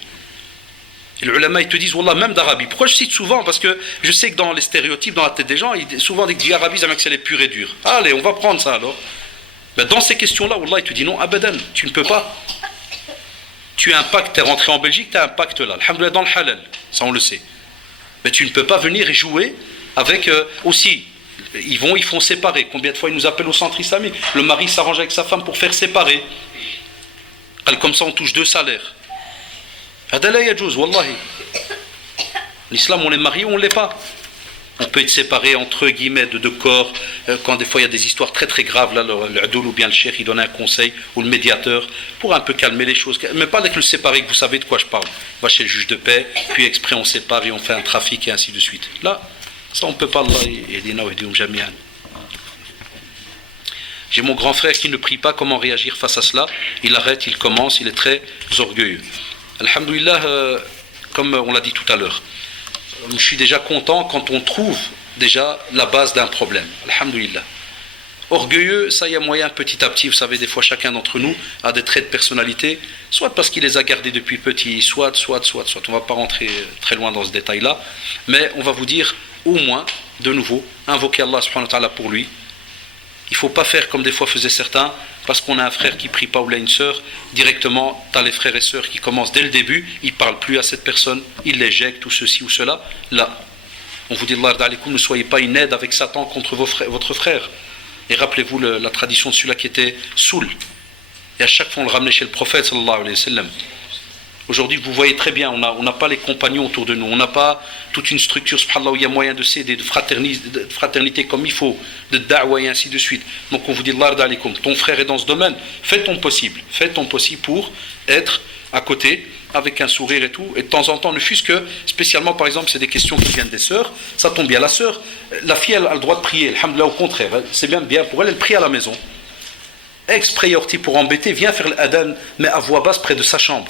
Et les ulama ils te disent wallah, même d'Arabie. Pourquoi je cite souvent? Parce que je sais que dans les stéréotypes, dans la tête des gens, souvent dès que tu dis Arabie, ça veut dire que c'est les purs et durs. Allez, on va prendre ça alors. Mais dans ces questions-là, wallah, il te dit non, abadan, tu ne peux pas. Tu as un pacte, tu es rentré en Belgique, tu as un pacte là. Alhamdoulilah, dans le halal, ça on le sait. Mais tu ne peux pas venir et jouer avec aussi. Ils font séparer. Combien de fois ils nous appellent au centre islamique? Le mari s'arrange avec sa femme pour faire séparer. Comme ça, on touche 2 salaires. Hadala yajouz, wallahi. L'islam, on est marié ou on ne l'est pas. On peut être séparé entre guillemets de 2 corps, quand des fois il y a des histoires très très graves, là le adoul ou bien le cheikh il donne un conseil, ou le médiateur, pour un peu calmer les choses, mais pas avec le séparé, que vous savez de quoi je parle. On va chez le juge de paix, puis exprès on sépare et on fait un trafic et ainsi de suite. Là, ça on ne peut pas, Allah yedina wa yedihum jami'an. J'ai mon grand frère qui ne prie pas, comment réagir face à cela? Il arrête, il commence, il est très orgueilleux. Alhamdoulilah, comme on l'a dit tout à l'heure, je suis déjà content quand on trouve déjà la base d'un problème. Alhamdoulilah. Orgueilleux, ça y a moyen petit à petit, vous savez, des fois chacun d'entre nous a des traits de personnalité, soit parce qu'il les a gardés depuis petit, soit. On ne va pas rentrer très loin dans ce détail-là, mais on va vous dire au moins, de nouveau, invoquer Allah subhanahu wa ta'ala pour lui. Il ne faut pas faire comme des fois faisaient certains, parce qu'on a un frère qui ne prie pas ou là une sœur, directement, tu as les frères et sœurs qui commencent dès le début, ils ne parlent plus à cette personne, ils l'éjectent ou ceci ou cela. Là, on vous dit, Allah d'alikum, ne soyez pas une aide avec Satan contre votre frère. Et rappelez-vous la tradition de celui-là qui était saoul. Et à chaque fois, on le ramenait chez le prophète, sallallahu alayhi wa sallam. Aujourd'hui, vous voyez très bien, on n'a pas les compagnons autour de nous, on n'a pas toute une structure, subhanallah, où il y a moyen de s'aider, de fraternité comme il faut, de da'wa et ainsi de suite. Donc on vous dit, Allah d'alikum, ton frère est dans ce domaine, fais ton possible pour être à côté, avec un sourire et tout, et de temps en temps, ne fût-ce que, spécialement par exemple, c'est des questions qui viennent des sœurs, ça tombe bien, la sœur, la fille elle a le droit de prier, alhamdoulilah, au contraire, c'est bien pour elle, elle prie à la maison. Exprès yorti pour embêter, viens faire l'adhan, mais à voix basse près de sa chambre.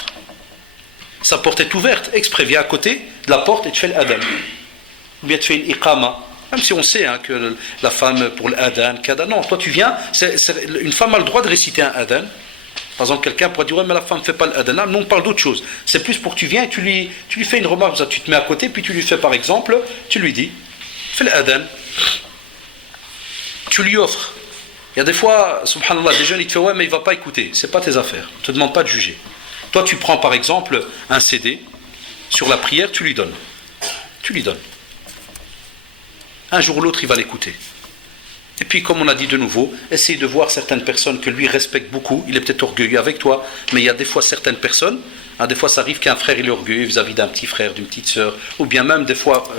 Sa porte est ouverte, exprès, viens à côté de la porte et tu fais l'adhan. Ou bien tu fais une iqama. Même si on sait que la femme pour l'adhan, kada. Non, toi tu viens, une femme a le droit de réciter un adhan. Par exemple, quelqu'un pourrait dire, ouais, mais la femme ne fait pas l'adhan. Non, on parle d'autre chose. C'est plus pour que tu viens et tu lui fais une remarque. Tu te mets à côté, puis tu lui fais par exemple, tu lui dis, fais l'adhan. Tu lui offres. Il y a des fois, subhanallah, des jeunes, ils te font, ouais, mais il ne va pas écouter. Ce n'est pas tes affaires. On ne te demande pas de juger. Toi, tu prends par exemple un CD sur la prière, tu lui donnes. Un jour ou l'autre, il va l'écouter. Et puis, comme on a dit de nouveau, essaye de voir certaines personnes que lui respecte beaucoup. Il est peut-être orgueilleux avec toi, mais il y a des fois certaines personnes, des fois ça arrive qu'un frère il est orgueilleux vis-à-vis d'un petit frère, d'une petite sœur, ou bien même des fois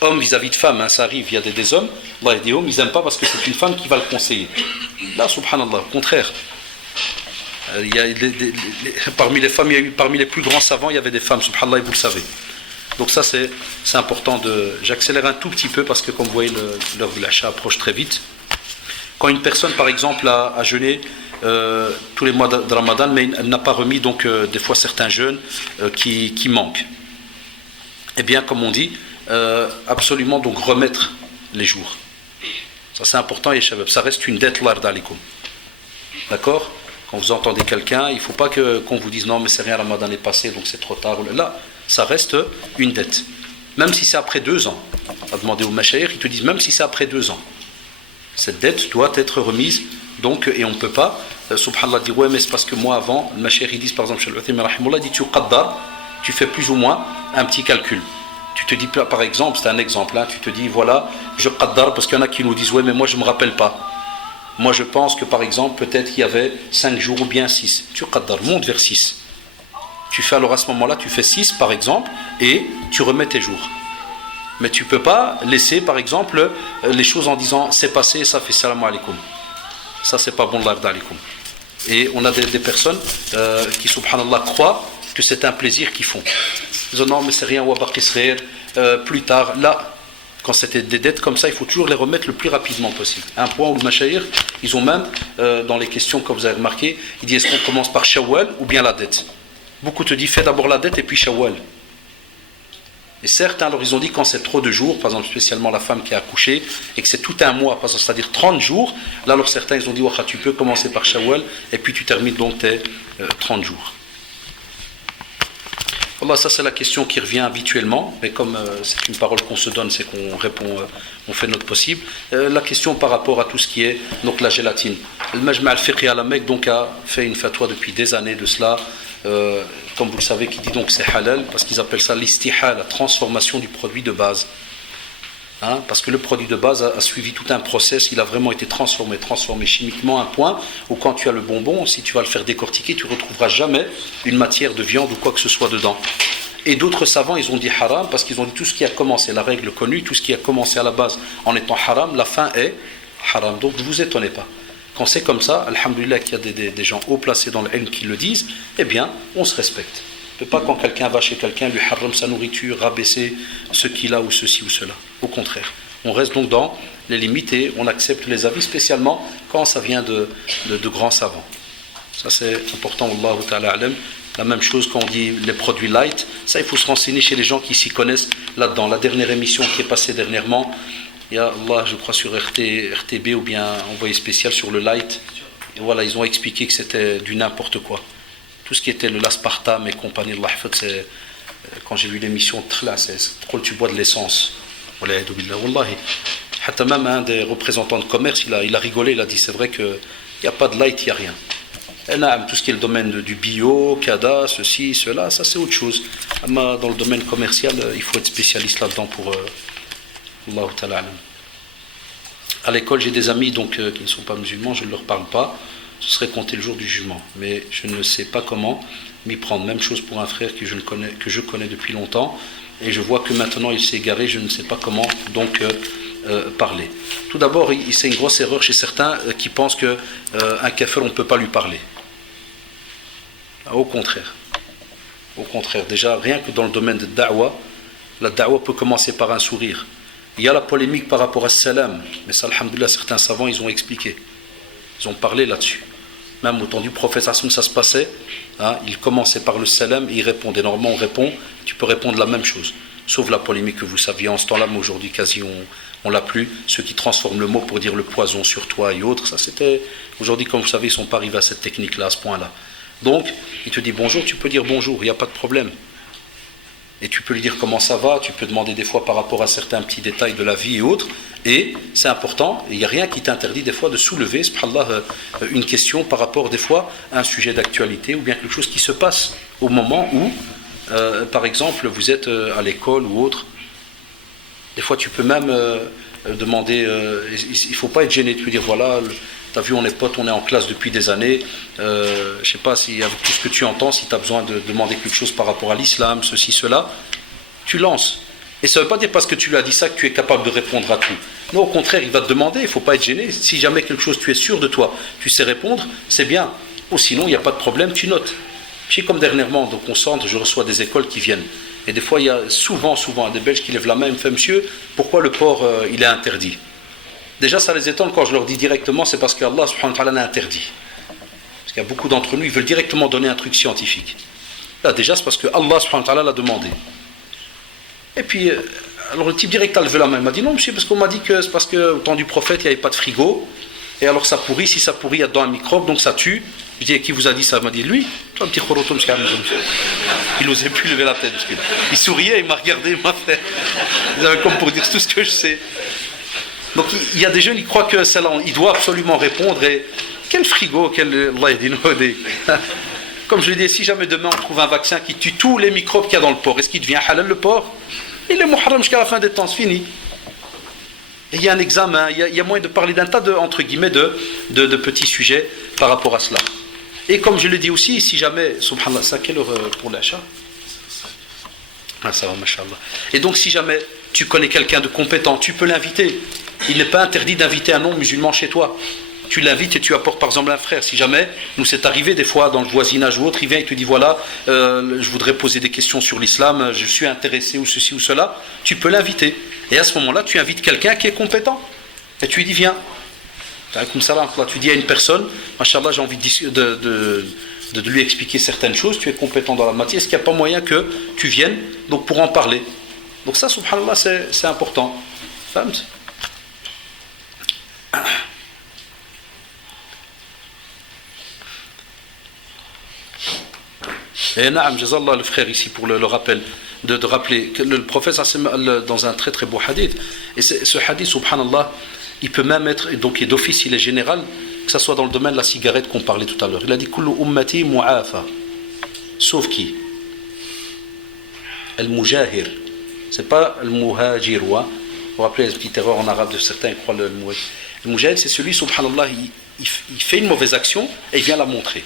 hommes vis-à-vis de femmes, ça arrive, il y a des hommes, Allah, des hommes, ils n'aiment pas parce que c'est une femme qui va le conseiller. Là, subhanallah, au contraire. Il y a parmi les femmes, parmi les plus grands savants, il y avait des femmes, subhanallah, et vous le savez. Donc ça c'est important j'accélère un tout petit peu parce que comme vous voyez l'heure de l'achat approche très vite. Quand une personne par exemple a jeûné tous les mois de Ramadan, mais elle n'a pas remis donc des fois certains jeûnes qui manquent. Eh bien comme on dit, absolument donc remettre les jours. Ça c'est important, ça reste une dette, l'ard alikum. D'accord? Quand vous entendez quelqu'un, il ne faut pas qu'on vous dise non mais c'est rien, Ramadan est passé donc c'est trop tard. Là, ça reste une dette. Même si c'est après 2 ans. On va demander aux mashayikh, ils te disent même si c'est après 2 ans. Cette dette doit être remise, donc, et on ne peut pas, subhanallah, dire ouais mais c'est parce que moi avant, le mashayikh ils disent par exemple, il dit tu qaddar, tu fais plus ou moins un petit calcul. Tu te dis par exemple, c'est un exemple, tu te dis voilà, je qaddar parce qu'il y en a qui nous disent ouais mais moi je ne me rappelle pas. Moi je pense que par exemple peut-être qu'il y avait 5 jours ou bien 6. Tu qaddar, monte vers 6. Tu fais alors à ce moment-là, tu fais 6 par exemple et tu remets tes jours. Mais tu ne peux pas laisser par exemple les choses en disant c'est passé, ça fait salam alaikum. Ça c'est pas bon l'ard alaikum. Et on a des personnes qui subhanallah croient que c'est un plaisir qu'ils font. Ils disent non mais c'est rien, plus tard, là. Quand c'était des dettes comme ça, il faut toujours les remettre le plus rapidement possible. Un point où le mashayikh, ils ont même, dans les questions, comme vous avez remarqué, ils disent est-ce qu'on commence par Shawwal ou bien la dette? Beaucoup te disent fais d'abord la dette et puis Shawwal. Et certains, alors ils ont dit quand c'est trop de jours, par exemple spécialement la femme qui a accouché, et que c'est tout un mois, c'est-à-dire 30 jours, là alors certains ils ont dit tu peux commencer par Shawwal et puis tu termines donc tes 30 jours. Voilà, ça c'est la question qui revient habituellement, mais comme c'est une parole qu'on se donne, c'est qu'on répond, on fait notre possible. La question par rapport à tout ce qui est donc la gélatine. Le Majma' al-Fiqhi à la Mecque donc a fait une fatwa depuis des années de cela, comme vous le savez, qui dit donc c'est halal, parce qu'ils appellent ça l'istiha, la transformation du produit de base. Parce que le produit de base a suivi tout un process, il a vraiment été transformé chimiquement à un point où quand tu as le bonbon, si tu vas le faire décortiquer, tu ne retrouveras jamais une matière de viande ou quoi que ce soit dedans. Et d'autres savants, ils ont dit haram, parce qu'ils ont dit tout ce qui a commencé, la règle connue, tout ce qui a commencé à la base en étant haram, la fin est haram. Donc ne vous étonnez pas. Quand c'est comme ça, alhamdoulilah qu'il y a des gens haut placés dans le ilm qui le disent, eh bien, on se respecte. Ne pas quand quelqu'un va chez quelqu'un, lui haram sa nourriture, rabaisser ce qu'il a ou ceci ou cela. Au contraire. On reste donc dans les limites et on accepte les avis, spécialement quand ça vient de grands savants. Ça c'est important, Wallahu ta'ala a'lam. La même chose quand on dit les produits light, ça il faut se renseigner chez les gens qui s'y connaissent là-dedans. La dernière émission qui est passée dernièrement, il y a Allah, je crois sur RTB ou bien envoyé spécial sur le light. Et voilà, ils ont expliqué que c'était du n'importe quoi. Tout ce qui était l'aspartame et compagnie de c'est quand j'ai vu l'émission c'est trop tu bois de l'essence. Wallahi. Même un des représentants de commerce, il a rigolé, il a dit c'est vrai qu'il n'y a pas de light, il n'y a rien. Et là, tout ce qui est le domaine du bio, CADA, ceci, cela, ça c'est autre chose. Mais dans le domaine commercial, il faut être spécialiste là-dedans pour Allah ta'ala. À l'école, j'ai des amis donc, qui ne sont pas musulmans, je ne leur parle pas. Ce serait compter le jour du jugement. Mais je ne sais pas comment m'y prendre. Même chose pour un frère que je connais depuis longtemps. Et je vois que maintenant il s'est égaré, je ne sais pas comment donc parler. Tout d'abord, c'est une grosse erreur chez certains qui pensent qu'un kafir, on ne peut pas lui parler. Au contraire. Au contraire. Déjà, rien que dans le domaine de da'wa, la da'wa peut commencer par un sourire. Il y a la polémique par rapport à salam. Mais ça, alhamdoulilah, certains savants, ils ont expliqué. Ils ont parlé là-dessus. Même au temps du prophète, ça se passait. Il commençait par le salam et il répondait. Normalement, on répond, tu peux répondre la même chose. Sauf la polémique que vous saviez en ce temps-là, mais aujourd'hui, quasi, on l'a plus. Ceux qui transforment le mot pour dire le poison sur toi et autres, ça c'était. Aujourd'hui, comme vous savez, ils ne sont pas arrivés à cette technique-là, à ce point-là. Donc, il te dit bonjour, tu peux dire bonjour, il n'y a pas de problème. Et tu peux lui dire comment ça va, tu peux demander des fois par rapport à certains petits détails de la vie et autres. Et c'est important, il n'y a rien qui t'interdit des fois de soulever, subhanallah, une question par rapport des fois à un sujet d'actualité ou bien quelque chose qui se passe au moment où, par exemple, vous êtes à l'école ou autre. Des fois tu peux même demander, il ne faut pas être gêné, tu peux dire voilà, tu as vu on est potes, on est en classe depuis des années, je ne sais pas si avec tout ce que tu entends, si tu as besoin de demander quelque chose par rapport à l'islam, ceci, cela, tu lances. Et ça ne veut pas dire parce que tu lui as dit ça que tu es capable de répondre à tout. Non, au contraire, il va te demander, il ne faut pas être gêné. Si jamais quelque chose, tu es sûr de toi, tu sais répondre, c'est bien. Ou sinon, il n'y a pas de problème, tu notes. Puis comme dernièrement, donc on centre, je reçois des écoles qui viennent. Et des fois, il y a souvent des Belges qui lèvent la main et me font monsieur, pourquoi le porc, il est interdit? Déjà, ça les étonne quand je leur dis directement, c'est parce qu'Allah subhanahu wa ta'ala l'a interdit. Parce qu'il y a beaucoup d'entre nous, ils veulent directement donner un truc scientifique. Là, déjà, c'est parce que Allah subhanahu wa ta'ala l'a demandé. Et puis, alors le type direct a levé la main, il m'a dit non monsieur, parce qu'on m'a dit que c'est parce qu'au temps du prophète, il n'y avait pas de frigo, et alors ça pourrit, si ça pourrit, il y a dedans un microbe, donc ça tue. Je dis, qui vous a dit ça? Il m'a dit, lui, toi, un petit chorotum, il n'osait plus lever la tête. Il souriait, il m'a regardé, il m'a fait. Comme pour dire tout ce que je sais. Donc il y a des jeunes, ils croient que celle-là, il doit absolument répondre, et quel frigo, comme je l'ai dit, si jamais demain on trouve un vaccin qui tue tous les microbes qu'il y a dans le porc, est-ce qu'il devient halal le porc? Il est muharram jusqu'à la fin des temps, c'est fini. Et il y a un examen, il y a moyen de parler d'un tas de, entre guillemets, de petits sujets par rapport à cela. Et comme je l'ai dit aussi, si jamais, subhanallah, c'est à quelle heure pour l'achat? Ah, ça va, mashallah. Et donc si jamais tu connais quelqu'un de compétent, tu peux l'inviter. Il n'est pas interdit d'inviter un non-musulman chez toi. Tu l'invites et tu apportes par exemple un frère. Si jamais, nous c'est arrivé des fois dans le voisinage ou autre, il vient et te dit voilà, je voudrais poser des questions sur l'islam, je suis intéressé ou ceci ou cela, tu peux l'inviter. Et à ce moment-là, tu invites quelqu'un qui est compétent. Et tu lui dis viens. Comme ça, là, tu dis à une personne, machallah, j'ai envie de lui expliquer certaines choses, tu es compétent dans la matière, est-ce qu'il n'y a pas moyen que tu viennes donc pour en parler? Donc ça, subhanallah, c'est important. Fahmt? Et naam, jazallah le frère ici pour le rappel, de rappeler que le prophète dans un très très beau hadith, et ce hadith, subhanallah, il peut même être, donc d'office il est général, que ce soit dans le domaine de la cigarette qu'on parlait tout à l'heure. Il a dit kullu ummati mu'afa, sauf qui? Al-mujahir, c'est pas al-muhajir. Vous vous rappelez la petite erreur en arabe de certains, ils croient le mujahir. Le mujahid, c'est celui, subhanallah, il fait une mauvaise action et il vient la montrer.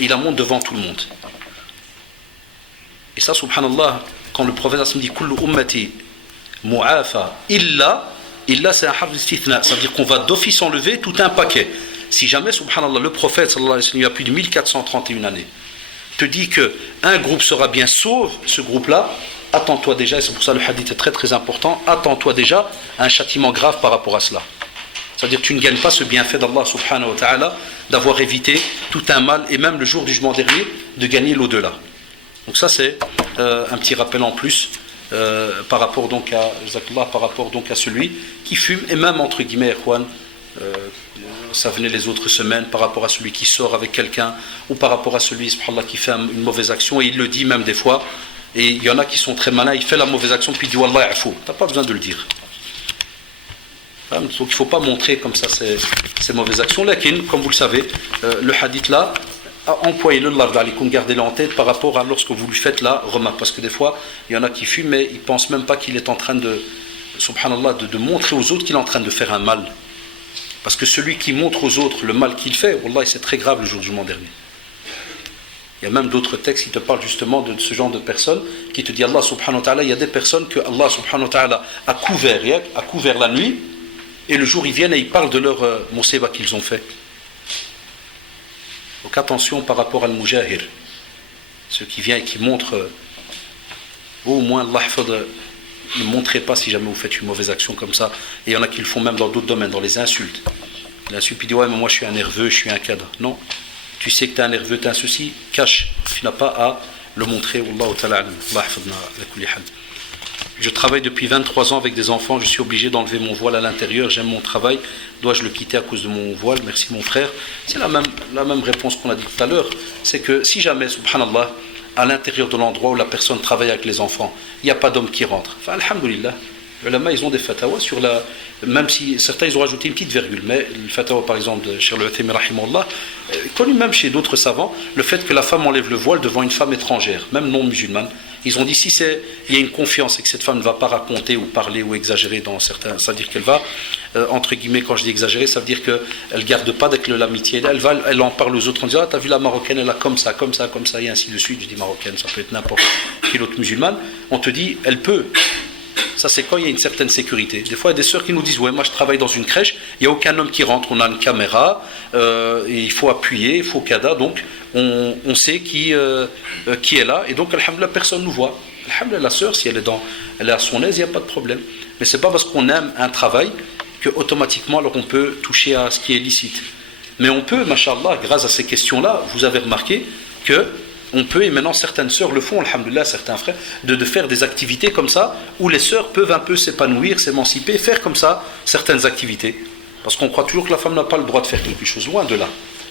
Et il la montre devant tout le monde. Et ça, subhanallah, quand le prophète dit kullu ummati mu'afa illa c'est un harf d'istithna, ça veut dire qu'on va d'office enlever tout un paquet. Si jamais, subhanallah, le prophète, sallallahu alayhi wa sallam, il y a plus de 1431 années, te dit qu'un groupe sera bien sauve, ce groupe-là, attends-toi déjà, et c'est pour ça le hadith est très très important, attends-toi déjà à un châtiment grave par rapport à cela. C'est-à-dire que tu ne gagnes pas ce bienfait d'Allah subhanahu wa ta'ala d'avoir évité tout un mal, et même le jour du jugement dernier, de gagner l'au-delà. Donc ça c'est un petit rappel en plus par rapport donc à celui qui fume, et même entre guillemets, ça venait les autres semaines, par rapport à celui qui sort avec quelqu'un, ou par rapport à celui subhanallah, qui fait une mauvaise action, et il le dit même des fois, et il y en a qui sont très malins, il fait la mauvaise action, puis il dit Wallah ya'fou, t'as pas besoin de le dire. Donc il ne faut pas montrer comme ça ces mauvaises actions. Lakin, comme vous le savez, le hadith là, employez-le, gardez-le en tête par rapport à lorsque vous lui faites la remarque. Parce que des fois, il y en a qui fument, mais ils ne pensent même pas qu'il est en train de, subhanallah, de montrer aux autres qu'il est en train de faire un mal. Parce que celui qui montre aux autres le mal qu'il fait, wallah, c'est très grave le jour du jugement dernier. Il y a même d'autres textes qui te parlent justement de ce genre de personnes, qui te disent Allah subhanahu wa ta'ala, il y a des personnes que Allah subhanahu wa ta'ala a couvert la nuit, et le jour ils viennent et ils parlent de leur moussiba qu'ils ont fait. Donc attention par rapport à al-mujahir, ceux qui viennent et qui montrent, au moins Allah ne montrez pas si jamais vous faites une mauvaise action comme ça. Et il y en a qui le font même dans d'autres domaines, dans les insultes. L'insulte, il dit ouais mais moi je suis un nerveux, je suis un cadre. Non, tu sais que tu es un nerveux, tu as un souci, cache, tu n'as pas à le montrer. Wallahu ta'ala alam. Allah hafadna ala kulli hal. Je travaille depuis 23 ans avec des enfants, je suis obligé d'enlever mon voile à l'intérieur, j'aime mon travail, dois-je le quitter à cause de mon voile? Merci mon frère. C'est la même réponse qu'on a dit tout à l'heure, c'est que si jamais, subhanallah, à l'intérieur de l'endroit où la personne travaille avec les enfants, il n'y a pas d'homme qui rentre, enfin, alhamdoulilah, les ulama, ils ont des fatawas sur la... Même si certains, ils ont rajouté une petite virgule, mais le fatawa, par exemple, de Cheikh al-Uthaymi, rahimahullah, connu même chez d'autres savants, le fait que la femme enlève le voile devant une femme étrangère, même non musulmane, ils ont dit si il y a une confiance et que cette femme ne va pas raconter ou parler ou exagérer dans certains, ça veut dire qu'elle va, entre guillemets, quand je dis exagérer, ça veut dire qu'elle ne garde pas avec l'amitié, elle en parle aux autres en disant ah, t'as vu la marocaine, elle a comme ça, et ainsi de suite. Je dis marocaine, ça peut être n'importe quelle autre musulmane, on te dit elle peut. Ça c'est quand il y a une certaine sécurité. Des fois il y a des sœurs qui nous disent ouais moi je travaille dans une crèche, il n'y a aucun homme qui rentre, on a une caméra, et il faut appuyer, il faut cada, donc on sait qui est là, et donc alhamdoulilah personne ne nous voit. Alhamdoulilah la sœur si elle est à son aise, il n'y a pas de problème. Mais c'est pas parce qu'on aime un travail que automatiquement alors on peut toucher à ce qui est licite. Mais on peut, mashallah, grâce à ces questions-là, vous avez remarqué que on peut, et maintenant certaines sœurs le font, alhamdoulilah, certains frères, de faire des activités comme ça, où les sœurs peuvent un peu s'épanouir, s'émanciper, faire comme ça certaines activités. Parce qu'on croit toujours que la femme n'a pas le droit de faire quelque chose, loin de là.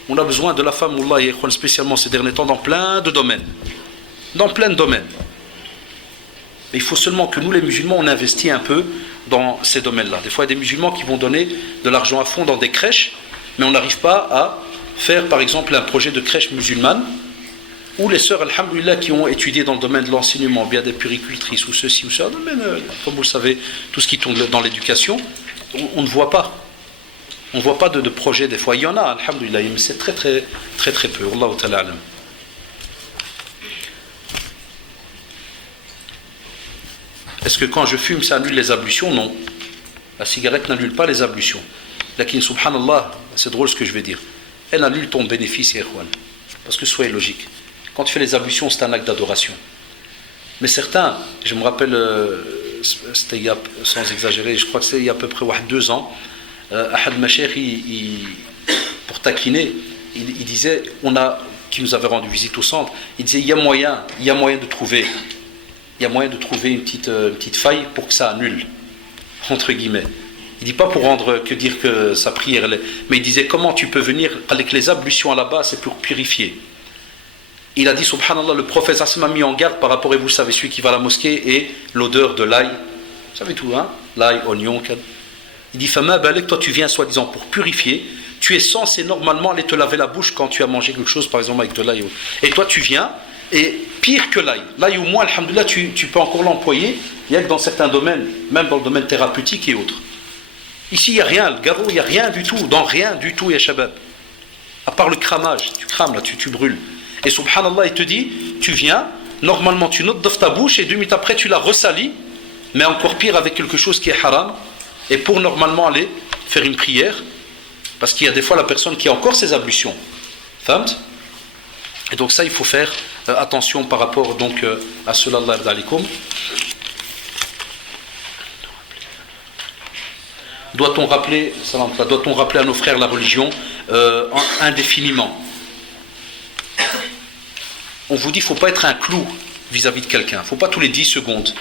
On a besoin de la femme, wallah, spécialement ces derniers temps, dans plein de domaines. Dans plein de domaines. Mais il faut seulement que nous, les musulmans, on investit un peu dans ces domaines-là. Des fois, il y a des musulmans qui vont donner de l'argent à fond dans des crèches, mais on n'arrive pas à faire, par exemple, un projet de crèche musulmane, ou les sœurs, alhamdoulilah, qui ont étudié dans le domaine de l'enseignement, bien des puricultrices, ou ceci ou cela, domaine, comme vous le savez, tout ce qui tourne dans l'éducation, on ne voit pas. On ne voit pas de projet des fois. Il y en a, alhamdoulilah, mais c'est très très très très peu. Wallahu ta'ala alam. Est-ce que quand je fume, ça annule les ablutions? Non. La cigarette n'annule pas les ablutions. Lakin, subhanallah, c'est drôle ce que je vais dire. Elle annule ton bénéfice, ikhwan. Parce que soyez logique. Quand tu fais les ablutions, c'est un acte d'adoration. Mais certains, je me rappelle, c'était sans exagérer, je crois que c'était il y a à peu près 2 ans, Ahad Macher, pour taquiner, il disait, qui nous avait rendu visite au centre, il disait, il y a moyen de trouver une petite faille pour que ça annule, entre guillemets. Il dit pas pour dire que sa prière, mais il disait comment tu peux venir avec les ablutions à la base, c'est pour purifier. Il a dit, subhanallah, le prophète m'a mis en garde par rapport, et vous savez, celui qui va à la mosquée et l'odeur de l'ail, vous savez tout, hein, l'ail, oignon. Il dit, Fama balek, toi tu viens soi-disant pour purifier, tu es censé normalement aller te laver la bouche quand tu as mangé quelque chose, par exemple avec de l'ail. Et toi tu viens, et pire que l'ail, l'ail au moins, alhamdoulilah, tu peux encore l'employer, il y a que dans certains domaines, même dans le domaine thérapeutique et autres. Ici il n'y a rien, le garrot, il n'y a rien du tout, dans rien du tout, ya shabab. À part le cramage, tu crames là, tu brûles. Et subhanallah, il te dit, tu viens, normalement tu notes dans ta bouche, et 2 minutes après tu la ressalis, mais encore pire avec quelque chose qui est haram, et pour normalement aller faire une prière, parce qu'il y a des fois la personne qui a encore ses ablutions. Famt? Et donc ça, il faut faire attention par rapport donc à cela. Allah yardalikum. Doit-on rappeler à nos frères la religion indéfiniment? On vous dit, il ne faut pas être un clou vis-à-vis de quelqu'un. Il ne faut pas tous les 10 secondes.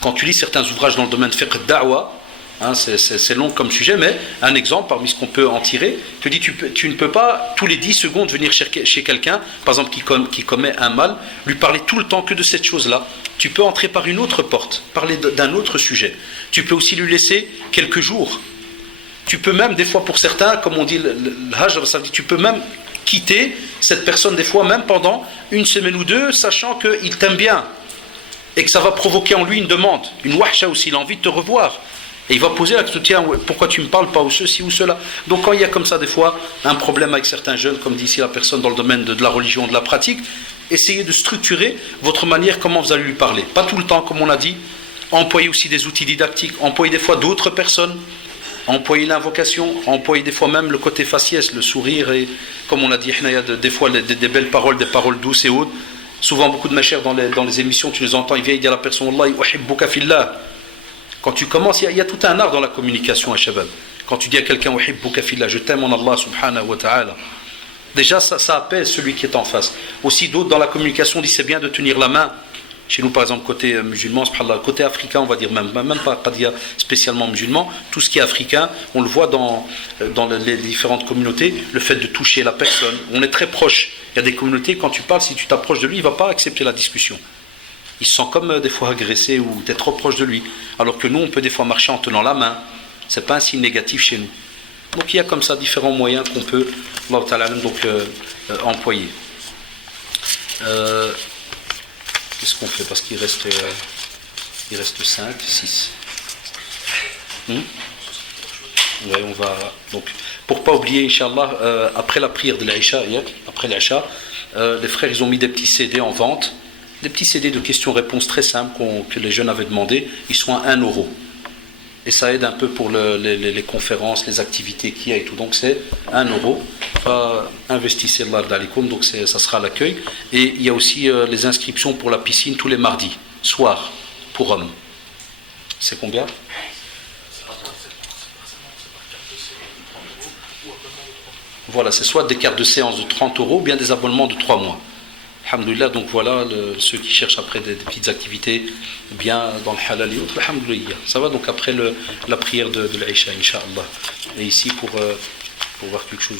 Quand tu lis certains ouvrages dans le domaine de fiqh da'wa, hein, c'est long comme sujet, mais un exemple parmi ce qu'on peut en tirer, te dit tu ne peux pas tous les 10 secondes venir chez quelqu'un, par exemple qui commet un mal, lui parler tout le temps que de cette chose-là. Tu peux entrer par une autre porte, parler d'un autre sujet. Tu peux aussi lui laisser quelques jours. Tu peux même, des fois pour certains, comme on dit le hajr, ça veut dire tu peux même quitter cette personne des fois même pendant 1 semaine ou 2, sachant qu'il t'aime bien et que ça va provoquer en lui une demande, une wahsha aussi, il a envie de te revoir. Et il va poser la question, tiens, pourquoi tu ne me parles pas ou ceci ou cela. Donc quand il y a comme ça des fois un problème avec certains jeunes, comme dit ici la personne dans le domaine de la religion, de la pratique, essayez de structurer votre manière, comment vous allez lui parler. Pas tout le temps, comme on l'a dit, employez aussi des outils didactiques, employez des fois d'autres personnes, employez l'invocation, employez des fois même le côté faciès, le sourire, et comme on l'a dit, il y a des fois des belles paroles, des paroles douces et hautes. Souvent beaucoup de mes chers dans les émissions, tu les entends, ils viennent dire à la personne, Wallahi, uhibbuka fillah. Quand tu commences, il y a tout un art dans la communication à Shabab. Quand tu dis à quelqu'un, uhibbuka fillah, je t'aime en Allah subhanahu wa ta'ala. Déjà, ça apaise celui qui est en face. Aussi d'autres dans la communication disent, c'est bien de tenir la main. Chez nous, par exemple, côté musulman, côté africain, on va dire même pas dire spécialement musulman, tout ce qui est africain, on le voit dans les différentes communautés, le fait de toucher la personne. On est très proche. Il y a des communautés, quand tu parles, si tu t'approches de lui, il ne va pas accepter la discussion. Il se sent comme des fois agressé ou tu es trop proche de lui. Alors que nous, on peut des fois marcher en tenant la main. Ce n'est pas un signe négatif chez nous. Donc il y a comme ça différents moyens qu'on peut employer. Qu'est-ce qu'on fait? Parce qu'il reste 5, 6. Ouais, on va. Donc, pour ne pas oublier, Inch'Allah, après la prière de l'Aïcha, les frères ils ont mis des petits CD en vente, des petits CD de questions-réponses très simples que les jeunes avaient demandé. Ils sont à 1 euro. Et ça aide un peu pour les conférences, les activités qu'il y a et tout. Donc c'est 1 euro. Investissez Allah d'Alikum, donc ça sera l'accueil. Et il y a aussi les inscriptions pour la piscine tous les mardis, soir, pour hommes. C'est combien? Voilà, c'est soit des cartes de séance de 30 euros ou bien des abonnements de 3 mois. Alhamdulillah, donc voilà, ceux qui cherchent après des petites activités bien dans le halal et autres, alhamdulillah. Ça va donc après la prière de l'Aïcha, Inch'Allah. Et ici pour voir quelque chose.